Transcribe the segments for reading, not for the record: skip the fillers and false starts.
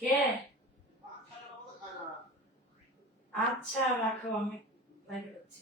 কে? আচ্ছা রাখো, আমি বাইরে যাচ্ছি।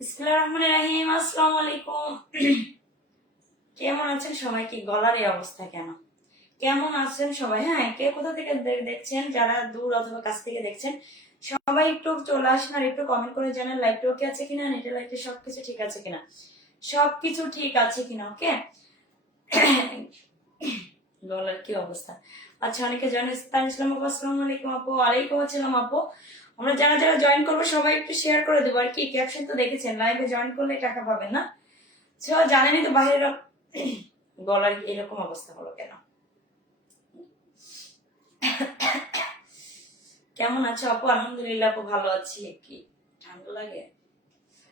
বিসমিল্লাহির রহমানির রহিম। আসসালামু আলাইকুম। কেমন আছেন সবাই? কি গলার এই অবস্থা কেন? কেমন আছেন সবাই? হ্যাঁ, কে কোথা থেকে দেখছেন, যারা দূর অথবা কাছ থেকে দেখছেন সবাই একটু চলে আসেন আর একটু কমেন্ট করে জানান লাইভটা ওকে আছে কিনা, নেটে লাইটে সবকিছু ঠিক আছে কিনা, সবকিছু ঠিক আছে কিনা। ওকে, গলার কি অবস্থা। আচ্ছা, অনেকে জানেন। ইসলাম আপু, আসসালামু আলাইকুম আপু। ওয়ালাইকুম আসসালাম আপু। আমরা যারা যারা জয়েন করবো সবাই একটু শেয়ার করে দেবো আর কি। ক্যাপশন তো দেখেছেন, লাইভে জয়েন করলে টাকা পাবেন না। সবাই জানেনই তো বাইরের গলার এরকম অবস্থা হলো কেন। কেমন আছো আপু? আলহামদুলিল্লাহ আপু, ভালো আছি। কি ঠান্ডা লাগে?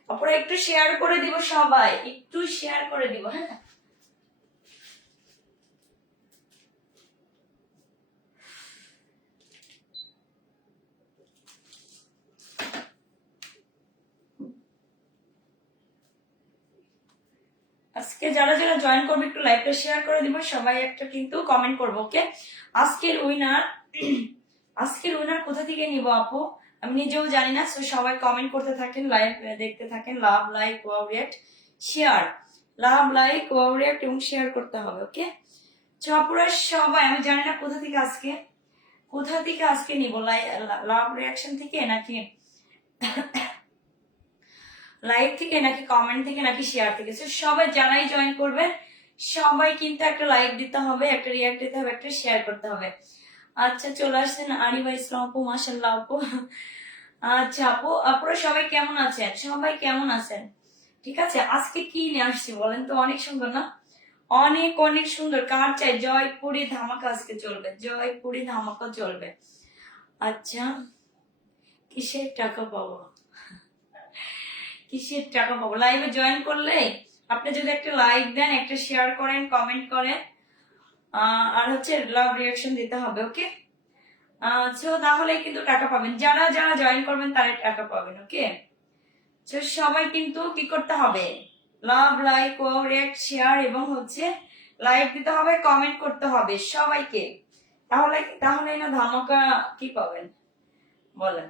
আপুরা একটু শেয়ার করে দিব, সবাই একটু শেয়ার করে দিব। হ্যাঁ, আজকে যারা যারা জয়েন করবে একটু লাইভটা শেয়ার করে দিব, সবাই একটা কিন্তু কমেন্ট করবো। ওকে, আজকের উইনার আজকের উইনার কোথা থেকে নিব আপু আমি নিজেও জানি না। সবাই কমেন্ট করতে থাকেন, লাইভ দেখতে থাকেন। লাভ, লাইক, ওয়াও রিঅ্যাক্ট, শেয়ার। লাভ, লাইক, ওয়াও রিঅ্যাক্ট এবং শেয়ার করতে হবে। ওকে, আপুরা সবাই, আমি জানি না কোথা থেকে আজকে নিব, লাভ রিঅ্যাকশন থেকে নাকি লাইভ থেকে নাকি কমেন্ট থেকে নাকি শেয়ার থেকে। সবাই যারাই জয়েন করবে সবাই কিন্তু একটা লাইক দিতে হবে, একটা রিঅ্যাক্ট দিতে হবে, একটা শেয়ার করতে হবে। আচ্ছা, চলে আসছেন আরিবা ইসলাম আপু, মাশাআল্লাহ আপু। আচ্ছা আপু, আপনারা সবাই কেমন আছেন? সবাই কেমন আছেন? ঠিক আছে, আজকে কি নিয়ে আসছি বলেন তো? অনেক সুন্দর না? অনেক অনেক সুন্দর। কার চাই? জয়পুরি ধামাকা আজকে চলবে, জয়পুরি ধামাকা চলবে। আচ্ছা, কিসের টাকা পাবো? কিসের টাকা পাবো? লাইভে জয়েন করলে আপনি যদি একটা লাইক দেন, একটা শেয়ার করেন, কমেন্ট করেন, আর হচ্ছে লাভ রিঅ্যাকশন দিতে হবে। ওকে, তাহলে কিন্তু টাকা পাবেন। যারা যারা জয়েন করবেন তারা টাকা পাবেন। ওকে, সবাই কিন্তু কি করতে হবে? লাভ, লাইক, ওয়াও রিঅ্যাক্ট, শেয়ার এবং হচ্ছে লাইক দিতে হবে, কমেন্ট করতে হবে সবাইকে। তাহলে তাহলে না ধামাকা কি পাবেন বলেন?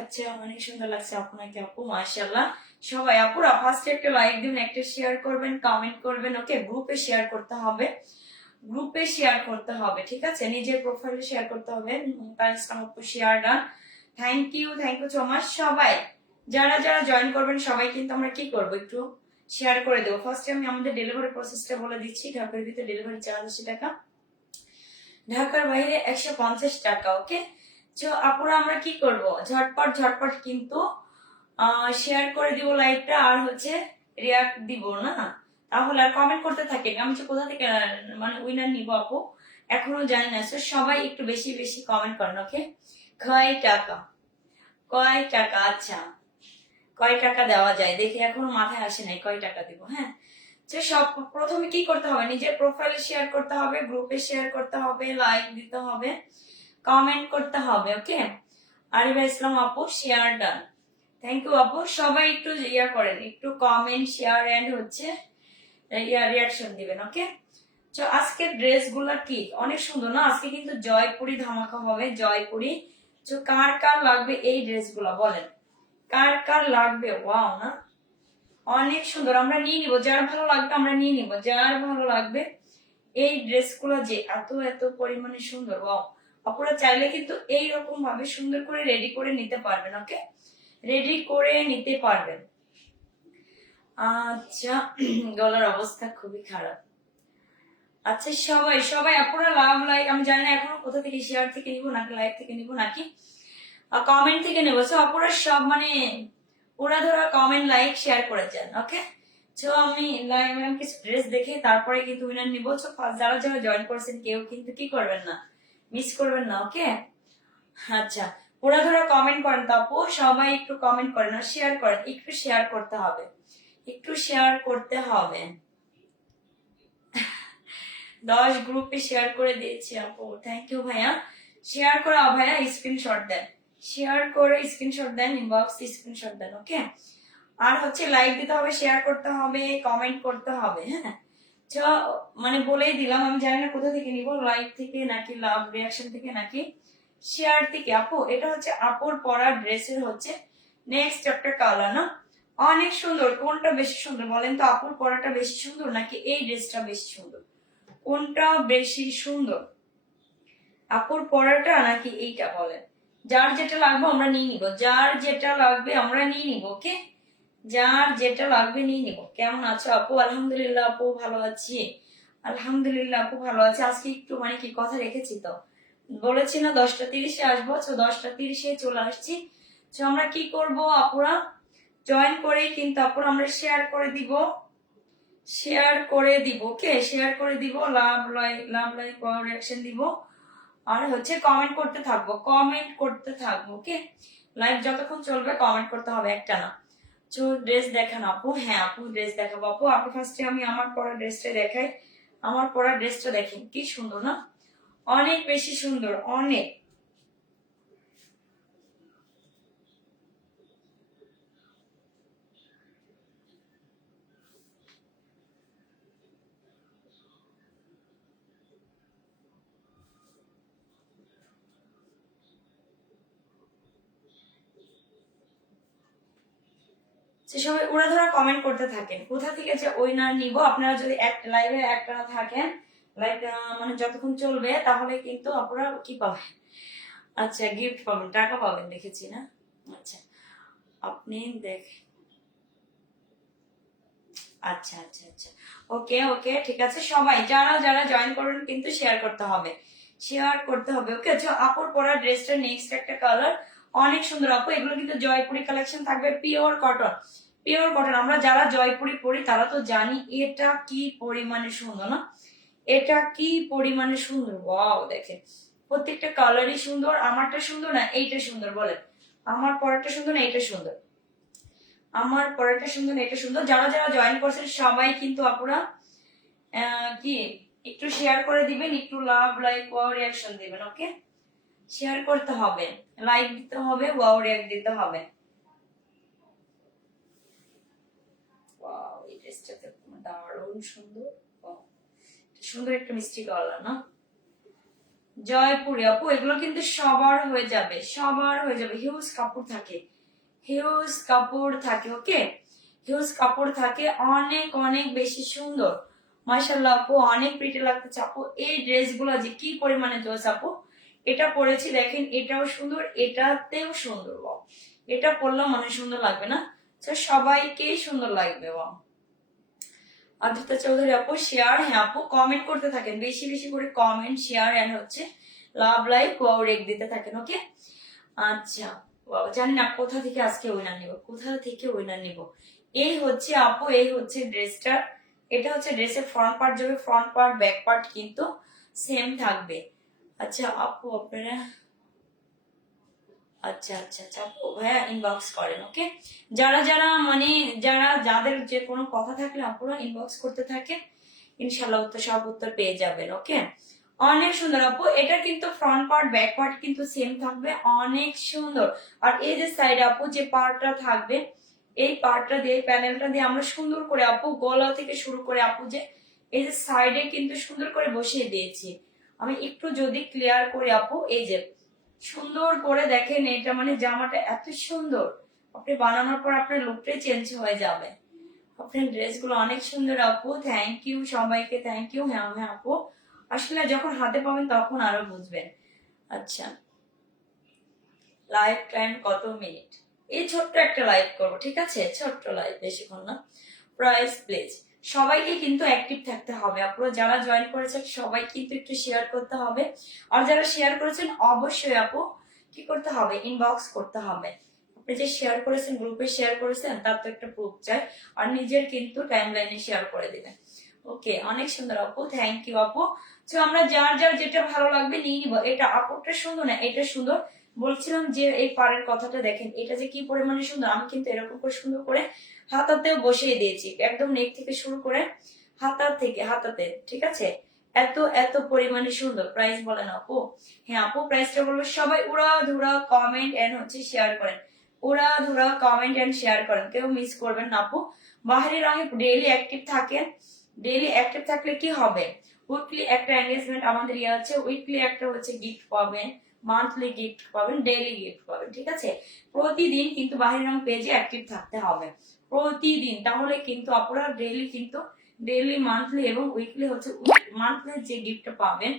আচ্ছা, অনেক সুন্দর লাগছে আপনাকে আপু, মাশাআল্লাহ। সবাই আপুরা ফার্স্টে একটা লাইক দিবেন, একটা শেয়ার করবেন, কমেন্ট করবেন। ওকে, গ্রুপে শেয়ার করতে হবে, গ্রুপে শেয়ার করতে হবে। ঠিক আছে, নিজের প্রোফাইলে শেয়ার করতে হবে। তার ইসলাম আপু share done. Thank you so much. সবাই যারা যারা জয়েন করবেন সবাই কিন্তু আমরা কি করব, একটু শেয়ার করে দেবো। ফার্স্টে আমি আমাদের ডেলিভারি প্রসেসটা বলে দিচ্ছি। ঢাকার ভিতরে ডেলিভারি চার্জ 80 টাকা, ঢাকার বাইরে 150 টাকা। ওকে, আপুরা আমরা কি করব, ঝটপট ঝটপট কিন্তু শেয়ার করে দিব লাইভটা, আর হচ্ছে রিয়াক্ট দিব না। তাহলে আর কমেন্ট করতে থাকেন। আমি কোথা থেকে মানে উইনার নিব আপু এখনো জানি না। সবাই একটু বেশি বেশি কমেন্ট করেন। ওকে, কয় টাকা, কয় টাকা? আচ্ছা, কয় টাকা দেওয়া যায় দেখি, এখনো মাথায় আসে নাই কয় টাকা দিব। হ্যাঁ, সব প্রথমে কি করতে হবে, নিজের প্রোফাইলে শেয়ার করতে হবে, গ্রুপে শেয়ার করতে হবে, লাইক দিতে হবে, কমেন্ট করতে হবে। ওকে, আরিবা ইসলাম আপু শেয়ার ডান। থ্যাংক ইউ আপু। সবাই একটু ইয়া করেন, একটু কমেন্ট শেয়ার এন্ড হচ্ছে রিয়াকশন দিবেন, ওকে? তো আজকের ড্রেস গুলা কি অনেক সুন্দর না? আজকে কিন্তু জয়পুরি ধামাকা হবে, জয়পুরি। তো কার কার লাগবে এই ড্রেস গুলা বলেন, কার কার লাগবে? ওয়াও না, অনেক সুন্দর। আমরা নিয়ে নিব, যার ভালো লাগবে আমরা নিয়ে নিব, যার ভালো লাগবে। এই ড্রেস গুলো যে এত এত পরিমাণে সুন্দর, ওয়াও। আপনারা চাইলে কিন্তু এইরকম ভাবে সুন্দর করে রেডি করে নিতে পারবেন, ওকে? রেডি করে নিতে পারবেন। আচ্ছা, গলার অবস্থা খুবই খারাপ। আচ্ছা, সবাই সবাই আপনারা লাভ লাইক, আমি জানি না এখনো কোথা থেকে, শেয়ার থেকে নিব নাকি লাইভ থেকে নিব নাকি কমেন্ট থেকে নেবো। সো আপনারা সব মানে ওরা ধরা কমেন্ট লাইক শেয়ার করেছেন, ওকে? তো আমি লাইভ কিছু ড্রেস দেখে তারপরে কিন্তু উইনার নিব। তো যারা যারা জয়েন করেছেন কেউ কিন্তু কি করবেন না, মিস করবেন না, ওকে? আচ্ছা, ওরা ধরা কমেন্ট করেন তো আপু, সবাই একটু কমেন্ট করেন আর শেয়ার করেন, একটু শেয়ার করতে হবে, একটু শেয়ার করতে হবে। 10 গ্রুপে শেয়ার করে দিয়েছি আপু, থ্যাংক ইউ ভাইয়া। শেয়ার করে ভাইয়া স্ক্রিনশট দেন, শেয়ার করে স্ক্রিনশট দেন, ইনবক্স স্ক্রিনশট দেন, ওকে? আর হচ্ছে লাইক দিতে হবে, শেয়ার করতে হবে, কমেন্ট করতে হবে, হ্যাঁ? তো মানে বলেই দিলাম, আমি জানি না কোথা থেকে নিব, লাইক থেকে নাকি লাভ রিয়াকশন থেকে নাকি শেয়ার থেকে। আপু এটা হচ্ছে আপুর পরা ড্রেসের হচ্ছে নেক্সট একটা কালার না? অনেক সুন্দর। কোনটা বেশি সুন্দর বলেন তো? আপুর পরাটা বেশি সুন্দর নাকি এই ড্রেসটা বেশি সুন্দর? কোনটা বেশি সুন্দর, আপুর পরাটা নাকি এইটা? বলেন। যার যেটা লাগবে আমরা নিয়ে নিব, যার যেটা লাগবে আমরা নিয়ে নিব, ওকে? যার যেটা লাগবে নিয়ে নিব। কেমন আছো আপু? আলহামদুলিল্লাহ আপু ভালো আছি, আলহামদুলিল্লাহ আপু ভালো আছে। আজকে একটু মানে কি কথা রেখেছি তো, বলেছি না 10টা 30-এ আসবো, তো 10টা 30-এ চলে আসছি। তো আমরা কি করব আপুরা, জয়েন করে কিন্তু আপুরা আমরা শেয়ার করে দিব, শেয়ার করে দিব, ওকে? শেয়ার করে দিব, লাভ লাইক রিঅ্যাকশন দিব, আর হচ্ছে কমেন্ট করতে থাকবো, কমেন্ট করতে থাকবো, ওকে? লাইভ যতক্ষণ চলবে কমেন্ট করতে হবে, একটা না। তো ড্রেস দেখান আপু। হ্যাঁ আপু, ড্রেস দেখাবো আপু। আপু ফার্স্টে আমি আমার পরা ড্রেসটা দেখাই। আমার পরা ড্রেসটা দেখেন কি সুন্দর না? অনেক বেশি সুন্দর, অনেক। সে সবাই উড়া ধরা কমেন্ট করতে থাকেন, কোথা থেকে যে উইনার নিব। আপনারা যদি একটা লাইভে একটা না থাকেন, লাইক মানে যতক্ষণ চলবে, তাহলে কিন্তু আপনারা কি পাবেন? আচ্ছা, গিফট পাবেন, টাকা পাবেন, দেখেছি না? আচ্ছা, আপনি দেখ, আচ্ছা আচ্ছা আচ্ছা, ওকে ওকে, ঠিক আছে। সবাই যারা যারা জয়েন করবেন কিন্তু শেয়ার করতে হবে, শেয়ার করতে হবে, ওকে? আচ্ছা, আপুর পরা ড্রেসটা নেক্সট একটা কালার, অনেক সুন্দর আপু। এগুলো কিন্তু জয়পুরি কালেকশন থাকবে, পিওর কটন, পিওর কটন। আমরা যারা জয়পুরি পরি তারা তো জানি এটা কি পরিমাণে সুন্দর না? এটা কি পরিমাণে সুন্দর, ওয়াও! দেখেন প্রত্যেকটা কালারই সুন্দর। আমারটা সুন্দর না এইটা সুন্দর? বলেন, আমার পরাটা সুন্দর না এইটা সুন্দর? আমার পরেরটা সুন্দর না এটা সুন্দর? যারা যারা জয়েন করছেন সবাই কিন্তু আপনারা কি একটু শেয়ার করে দিবেন, একটু লাভ লাইক ওয়াও রিয়াকশন দিবেন, ওকে? শেয়ার করতে হবে, লাইক দিতে হবে, ওয়াও রিয়াক্ট দিতে হবে। ওয়াও, এই ড্রেসটাতে দারুণ সুন্দর, সুন্দর একটা মিষ্টি কালার না? জয়পুরি আপু, এগুলো কিন্তু সবার হয়ে যাবে, সবার হয়ে যাবে। হিউজ কাপড় থাকে, হিউজ কাপড় থাকে, ওকে? হিউজ কাপড় থাকে, অনেক অনেক বেশি সুন্দর। মাশাআল্লাহ আপু, অনেক প্রিটি লাগতেছে আপু। এই ড্রেসগুলো যে কি পরিমাণে জোস আপু। এটা পরেছি দেখেন, এটাও সুন্দর, এটাতেও সুন্দর। এটা পরলেও মনে সুন্দর লাগবে না? তো সবাইকেই সুন্দর লাগবে। আদ্রিতা চৌধুরী আপু শেয়ার, হ্যাঁ আপু কমেন্ট করতে থাকেন, বেশি বেশি করে কমেন্ট শেয়ার এন্ড হচ্ছে লাভ লাইক ওয়াও রেক দিতে থাকেন, ওকে? আচ্ছা, জানি না কোথা থেকে আজকে উইনার নিব, কোথা থেকে উইনার নিব। এই হচ্ছে আপু, এই হচ্ছে ড্রেসটা। এটা হচ্ছে ড্রেসের ফ্রন্ট পার্ট যাবে, ফ্রন্ট পার্ট ব্যাক পার্ট কিন্তু সেম থাকবে। আচ্ছা আপু আপনারা, আচ্ছা আচ্ছা আচ্ছা আপু ভাইয়া ইনবক্স করেন, ওকে? যারা যারা মানে যারা যাদের যে কোনো কথা থাকলে আপুরা ইনবক্স করতে থাকে, ইনশাল্লাহ উত্তর সব উত্তর পেয়ে যাবেন, ওকে? অনেক সুন্দর আপু, এটা কিন্তু ফ্রন্ট পার্ট ব্যাক পার্ট কিন্তু সেম থাকবে, অনেক সুন্দর। আর এই যে সাইড আপু যে পার্টটা থাকবে, এই পার্টটা দিয়ে প্যানেলটা দিয়ে আমরা সুন্দর করে আপু গলা থেকে শুরু করে আপু যে এই যে সাইডে কিন্তু সুন্দর করে বসিয়ে দিয়েছি। আমি একটু যদি ক্লিয়ার করি আপু, এই যে সুন্দর করে দেখেন, এটা মানে জামাটা এত সুন্দর, আপনি বানানোর পর আপনার লুকটাই চেঞ্জ হয়ে যাবে। আপনার ড্রেসগুলো অনেক সুন্দর আপু, থ্যাংক ইউ সবাইকে, থ্যাংক ইউ। হ্যাঁ হ্যাঁ আপু, আসলে যখন হাতে পাবেন তখন আরো বুঝবেন। আচ্ছা, লাইভ টাইম কত মিনিট? এই ছোট্ট একটা লাইভ করবো, ঠিক আছে, ছোট্ট লাইভ, বেশিক্ষণ না। প্রাইস প্লিজ, সবাইকে কিন্তু অ্যাক্টিভ থাকতে হবে। আপনারা যারা জয়েন করেছেন সবাই কিন্তু একটু শেয়ার করতে হবে। আর যারা শেয়ার করেছেন অবশ্যই আপু কি করতে হবে, ইনবক্স করতে হবে। আপনি যে শেয়ার করেছেন, গ্রুপে শেয়ার করেছেন, তার তো একটা প্রুফ চাই। আর নিজের কিন্তু টাইম লাইনে শেয়ার করে দিবেন। ওকে, অনেক সুন্দর আপু, থ্যাংক ইউ আপু। তো আমরা যার যার যেটা ভালো লাগবে নিয়ে নিব। এটা আপুটা সুন্দর না, এটা সুন্দর। বলছিলাম যে এই পাড়ের কথাটা দেখেন, এটা যে কি পরিমাণে সুন্দর। আমি কিন্তু এরকম করে সুন্দর করে হাতাতেও বসিয়ে দিয়েছি, একদম নেক থেকে শুরু করে হাতাতে, ঠিক আছে। এত এত পরিমাণে সুন্দর। প্রাইস বলেন আপু? হ্যাঁ আপু, প্রাইসটা বলবো। সবাই উড়াধুরা কমেন্ট এন্ড হচ্ছে শেয়ার করেন, উড়াধুরা কমেন্ট এন্ড শেয়ার করেন, কেউ মিস করবেন না আপু। বাহিরের রঙে ডেইলি অ্যাক্টিভ থাকেন। ডেইলি অ্যাক্টিভ থাকলে কি হবে, উইকলি একটা এঙ্গেজমেন্ট আমাদের ইয়ে আছে, উইকলি একটা হচ্ছে গিফট পাবেন, মান্থলি গিফট পাবেন, ডেইলি গিফট পাবেন, ঠিক আছে। প্রতিদিন কিন্তু বাহিরের রং পেজে অ্যাক্টিভ থাকতে হবে, প্রতিদিন। তাহলে কিন্তু আপনারা ডেইলি কিন্তু ডেইলি, মান্থলি এবং উইকলি হচ্ছে, মান্থলি যে গিফটটা পাবেন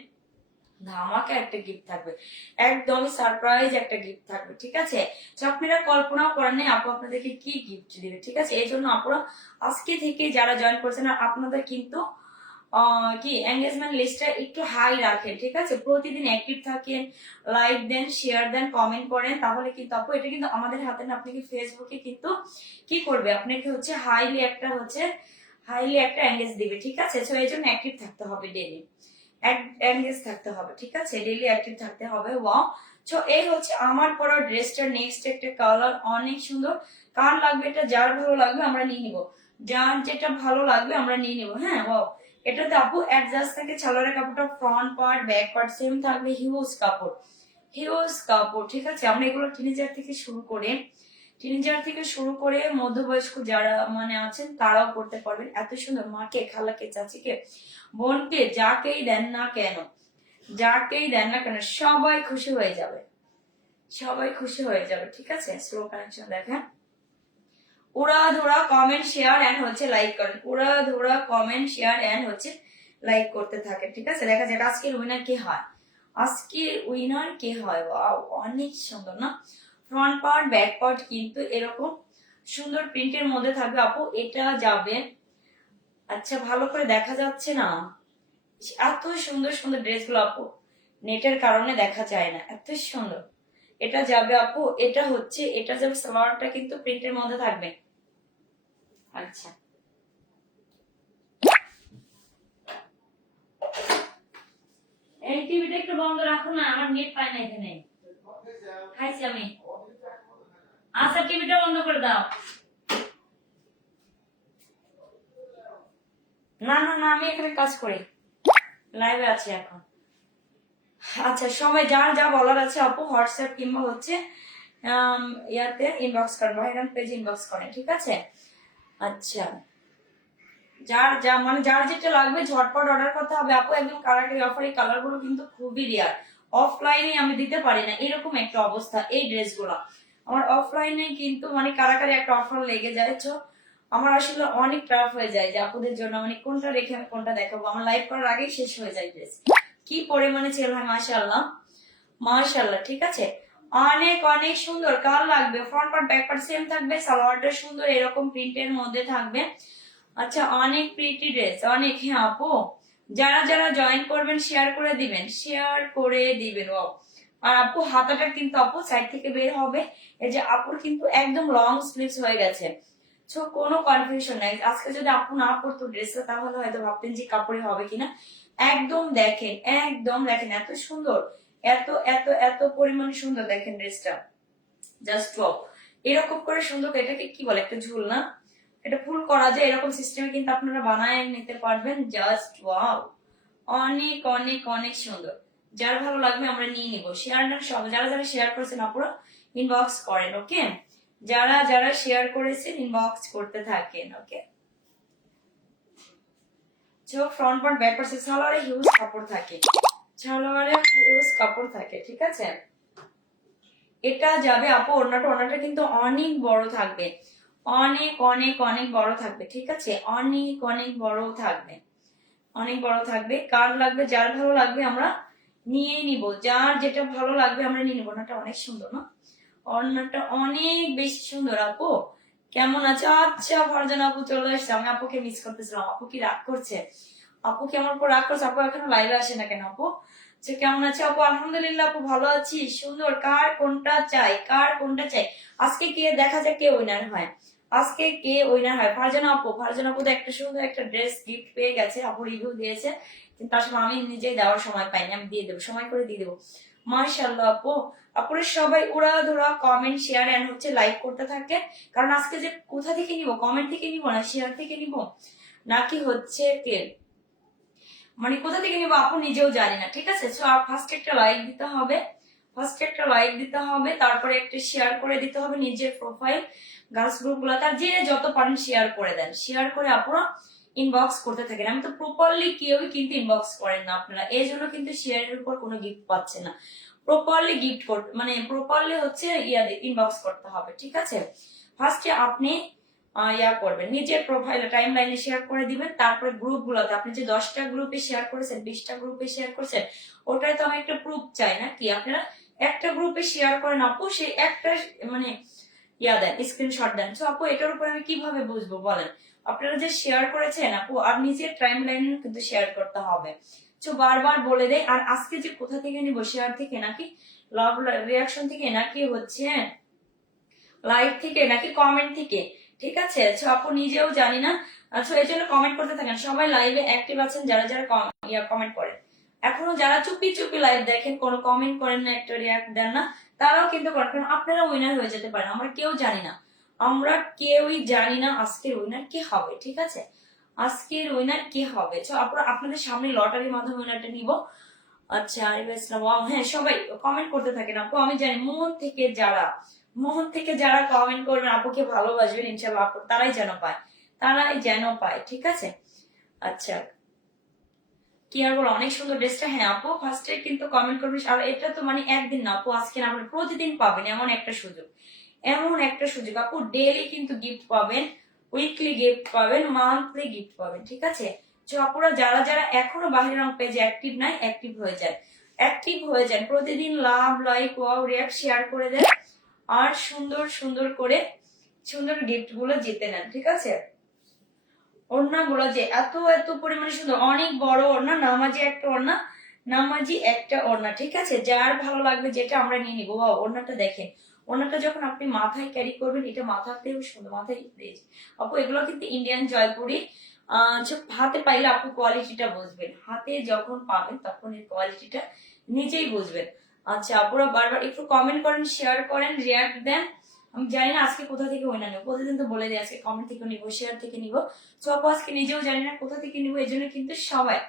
ধামাকা একটা গিফট থাকবে, একদম সারপ্রাইজ একটা গিফট থাকবে, ঠিক আছে। তো আপনারা কল্পনাও করেন নাই আপু আপনাদেরকে কি গিফট দিবে, ঠিক আছে। এই জন্য আপনারা আজকে থেকে যারা জয়েন করছেন, আর আপনাদের কিন্তু কি এঙ্গেজমেন্ট লিস্টটা একটু হাই রাখেন, ঠিক আছে। প্রতিদিন অ্যাক্টিভ থাকেন, লাইক দেন, শেয়ার দেন, কমেন্ট করেন, তাহলে কিন্তু আপু এটা কিন্তু আমাদের হাতে না। আপনি কি ফেসবুকে কিন্তু কি করবে, আপনাকে হচ্ছে হাইলি একটা এঙ্গেজ দিবে, ঠিক আছে। তো এই জন্য অ্যাক্টিভ থাকতে হবে, ডেইলি এঙ্গেজ থাকতে হবে, ঠিক আছে, ডেইলি অ্যাক্টিভ থাকতে হবে। ওয়াও, তো এই হচ্ছে আমার পরা ড্রেসটা। নেক্সট একটা কালার, অনেক সুন্দর। কার লাগবে এটা, যার ভালো লাগবে আমরা নিয়ে নিব, যার যেটা ভালো লাগবে আমরা নিয়ে নিব। হ্যাঁ, ওয়াও, এটাতে আপু অ্যাডজাস্ট থাকে। সালোয়ারের কাপড়টা front part back part same থাকবে, হিউজ কাপড়, হিউজ কাপড়, ঠিক আছে। আমরা এগুলো টিনেজার থেকে শুরু করে মধ্যবয়স্ক যারা মানে আছেন তারাও করতে পারবেন। এত সুন্দর, মাকে, খালাকে, চাচিকে, বোনকে, যাকেই দেন না কেন, সবাই খুশি হয়ে যাবে, সবাই খুশি হয়ে যাবে, ঠিক আছে। স্লো কানেকশন দেখেন, উড়াধুরা কমেন্ট শেয়ার এন্ড হচ্ছে লাইক করেন, উড়াধুরা কমেন্ট শেয়ার এন্ড হচ্ছে লাইক করতে থাকেন, ঠিক আছে। দেখা যাক আজকের উইনার কে হয়, আজকের উইনার কে হয়। ওয়াও, অনেক সুন্দর না। ফ্রন্ট পার্ট ব্যাক পার্ট কিন্তু এরকম সুন্দর প্রিন্টের মধ্যে থাকবে আপু, এটা যাবে। আচ্ছা, ভালো করে দেখা যাচ্ছে না, এত সুন্দর সুন্দর ড্রেসগুলো আপু, নেটের কারণে দেখা যায় না, এত সুন্দর। এটা যাবে আপু, এটা যাবে, সালোয়ারটা কিন্তু প্রিন্টের মধ্যে থাকবে। আচ্ছা, এই টিভিটা একটু বন্ধ রাখো না, আমার নেট পায় না এখানে। খাইছি আমি। আচ্ছা, টিভিটা বন্ধ করে দাও। না না না, আমি এখানে কাজ করি, লাইভে আছি এখন। আচ্ছা, সবাই যার যা বলার আছে আপু হোয়াটসঅ্যাপ কিংবা হচ্ছে ইয়াতে ইনবক্স করেন, ভাইরাল পেজে ইনবক্স করেন, ঠিক আছে। আচ্ছা, যার যেটা লাগবে ঝটপট অর্ডার করতে হবে আপু। একদম কারাকারি অফার, এই কালার গুলো কিন্তু খুবই রেয়ার, অফলাইনে আমি দিতে পারি না, এরকম একটা অবস্থা। এই ড্রেসগুলো আমার অফলাইনে কিন্তু মানে কারাকারি একটা অফার লেগে যায়, তো আমার আসলে অনেক টাফ হয়ে যায় যে আপুদের জন্য মানে কোনটা রেখে আমি কোনটা দেখাবো। আমার লাইভ করার আগেই শেষ হয়ে যায় ড্রেস, কি পরিমাণে সেল হয়, মাশাআল্লাহ মাশাআল্লাহ, ঠিক আছে। অনেক অনেক সুন্দর। কার লাগবে, front part back part same থাকবে, সালোয়ারটা সুন্দর এরকম প্রিন্টের মধ্যে থাকবে। আচ্ছা, অনেক প্রিটি ড্রেস, অনেক। হ্যাঁ আপু, যারা যারা জয়েন করবেন শেয়ার করে দিবেন, শেয়ার করে দিবেন। ও, আর আপু হাতাটা কিন্তু আপু সাইড থেকে বের হবে। এই যে আপুর কিন্তু একদম লং স্লিভস হয়ে গেছে, তো কোনো কনফিউশন নাই। আজকে যদি আপু না পড়তো ড্রেসটা তাহলে হয়তো ভাবতেন যে কাপড়ে হবে কিনা। একদম দেখেন, একদম দেখেন, এত সুন্দর, এত এত এত পরিমাণে সুন্দর। দেখেন ড্রেসটা জাস্ট ওয়াও, এরকম করে সুন্দর। এটাকে কি বলে, একটা ঝুল না, এটা ফুল করা যায়, এরকম সিস্টেমে কিন্তু আপনারা বানায় নিতে পারবেন। জাস্ট ওয়াও, অনেক অনেক অনেক সুন্দর। যার ভালো লাগবে আমরা নিয়ে নিব। শেয়ার না সব, যারা যারা শেয়ার করেছেন আপুরা ইনবক্স করেন, ওকে? যারা যারা শেয়ার করেছেন ইনবক্স করতে থাকেন, okay? Front part back part সালোয়ারে হিউজ কাপড় থাকে, সালোয়ারে হিউজ কাপড় থাকে, ঠিক আছে? এটা যাবে আপু, ওড়নাটা কিন্তু অনেক বড় থাকবে, অনেক অনেক অনেক বড় থাকবে, ঠিক আছে? অনেক অনেক বড় থাকবে, অনেক বড় থাকবে। কার লাগবে, যার ভালো লাগবে আমরা নিয়ে নিব, যার যেটা ভালো লাগবে আমরা নিয়ে নিব। ওড়নাটা অনেক সুন্দর না? ওড়নাটা অনেক বেশি সুন্দর। আপু কেমন আছে? আচ্ছা ফারজানা আপু চলে আসছে, আমি আপুকে মিস করতেছিলাম। আপু কি রাগ করছে? আপু কি আমার উপর রাগ করছে? আপু এখনো লাইভে আসে না কেন? আপু যে কেমন আছে? আপু আলহামদুলিল্লাহ আপু ভালো আছি, সুন্দর। কার কোনটা চাই, কার কোনটা চাই? আজকে কে দেখা যাক কে উইনার হয়, আজকে কে উইনার হয়। ফারজানা আপু তো একটা সুন্দর একটা ড্রেস গিফট পেয়ে গেছে, আপু রিভিউ দিয়েছে, কিন্তু আসলে আমি নিজেই দেওয়ার সময় পাইনি, আমি দিয়ে দেবো, সময় করে দিয়ে দেবো। মাশাআল্লাহ আপু, আপুরা সবাই উড়াধুরা কমেন্ট শেয়ার এন্ড হচ্ছে লাইক করতে থাকে, কারণ আজকে যে কোথা থেকে নিব, কমেন্ট থেকে নিব না শেয়ার থেকে নিব নাকি হচ্ছে কে মানে কোথা থেকে নিব আপু নিজেও জানি না, ঠিক আছে? সো ফার্স্ট একটা লাইক দিতে হবে, ফার্স্ট একটা লাইক দিতে হবে, তারপরে একটা শেয়ার করে দিতে হবে নিজের প্রোফাইল গার্লস গ্রুপ গুলো, তার যে যত পারেন শেয়ার করে দেন, শেয়ার করে আপুরা ইনবক্স করতে থাকেন। আমি তো প্রপারলি কেউই কিন্তু ইনবক্স করেন না আপনারা, এই জন্য কিন্তু শেয়ারের উপর কোনো গিফট পাচ্ছে না। প্রপারলি গিফট করতে মানে প্রপারলি হচ্ছে ইনবক্স করতে হবে, ঠিক আছে? ফার্স্টে আপনি ইয়া করবেন, নিজের প্রোফাইলে টাইম লাইনে শেয়ার করে দিবেন, তারপরে গ্রুপ গুলোতে আপনি যে 10টা গ্রুপে শেয়ার করেছেন, 20টা গ্রুপে শেয়ার করেছেন, ওটাই তো আমি একটা প্রুফ চাই না কি? আপনারা একটা গ্রুপে শেয়ার করেন আপু, সেই একটা মানে ইয়া দেন, স্ক্রিনশট দেন। তো আপু এটার উপর আমি কিভাবে বুঝবো বলেন? আপনারা যে শেয়ার করেছেন আপু, আর নিজের টাইম লাইনে কিন্তু শেয়ার করতে হবে। তো বারবার বলে দেয়। আর আজকে যে কোথা থেকে নিব, শেয়ার থেকে নাকি লাভ রিয়াকশন থেকে নাকি হচ্ছে লাইক থেকে নাকি কমেন্ট থেকে, ঠিক আছে? তো আপু নিজেও জানি না। আচ্ছা এই জন্য কমেন্ট করতে থাকেন, সবাই লাইভে অ্যাক্টিভ আছেন যারা যারা কমেন্ট করেন। এখনো যারা চুপি চুপি লাইভ দেখেন, কোনো কমেন্ট করেন না, একটা রিয়াক্ট দেন না, তারাও কিন্তু করেন, কারণ আপনারা উইনার হয়ে যেতে পারেন। আমরা কেউ জানি না, আমরা কেউই জানি না আজকের উইনার কি হবে, ঠিক আছে? আজকের উইনার কি হবে। তো আপনাদের সামনে লটারির মাধ্যমে উইনারটা নিব। আচ্ছা ইসলাম, হ্যাঁ সবাই কমেন্ট করতে থাকেন আপু। আমি জানি মন থেকে যারা কমেন্ট করবেন, আপুকে ভালোবাসবেন ইনশাআল্লাহ, আপু তারাই যেন পায়, ঠিক আছে? আচ্ছা কি আর বলো, অনেক সুন্দর ড্রেসটা। হ্যাঁ আপু ফার্স্টে কিন্তু কমেন্ট করবেন, আর এটা তো মানে একদিন না আপু, আজকে না, প্রতিদিন পাবেন এমন একটা সুযোগ, এমন একটা সুযোগ আপু। ডেইলি কিন্তু গিফট পাবেন, উইকলি গিফট পাবেন, মান্থলি গিফট পাবেন, ঠিক আছে? তো আপুরা যারা যারা এখনো বাহিরের রং পেজে অ্যাক্টিভ নাই, অ্যাক্টিভ হয়ে যান, প্রতিদিন love like wow react share করে দেন, আর সুন্দর সুন্দর করে সুন্দর গিফট গুলো জিতে নেন, ঠিক আছে? ওড়না গুলো যে এত এত পরিমাণে সুন্দর, অনেক বড় ওড়না, নামাজি একটা ওড়না, ঠিক আছে? যার ভালো লাগবে যেটা আমরা নিয়ে নিবো। ওড়নাটা দেখেন, ওড়নাটা যখন আপনি মাথায় ক্যারি করবেন, এটা মাথাতেও সুন্দর, মাথায় আপু এগুলো কিন্তু ইন্ডিয়ান জয়পুরি। হাতে পাইলে আপু কোয়ালিটিটা বুঝবেন, হাতে যখন পাবেন তখন এর কোয়ালিটিটা নিজেই বুঝবেন। আচ্ছা আপুরা বারবার একটু কমেন্ট করেন, শেয়ার করেন, রিয়াক্ট দেন। আমি জানি না আজকে কোথা থেকে উইনার নেবো, প্রতিদিন তো বলে দিই আজকে কমেন্ট থেকে নিবো, শেয়ার থেকে নিবো। তো আপু আজকে নিজেও জানি না কোথা থেকে নিবো, এই জন্য কিন্তু সবাই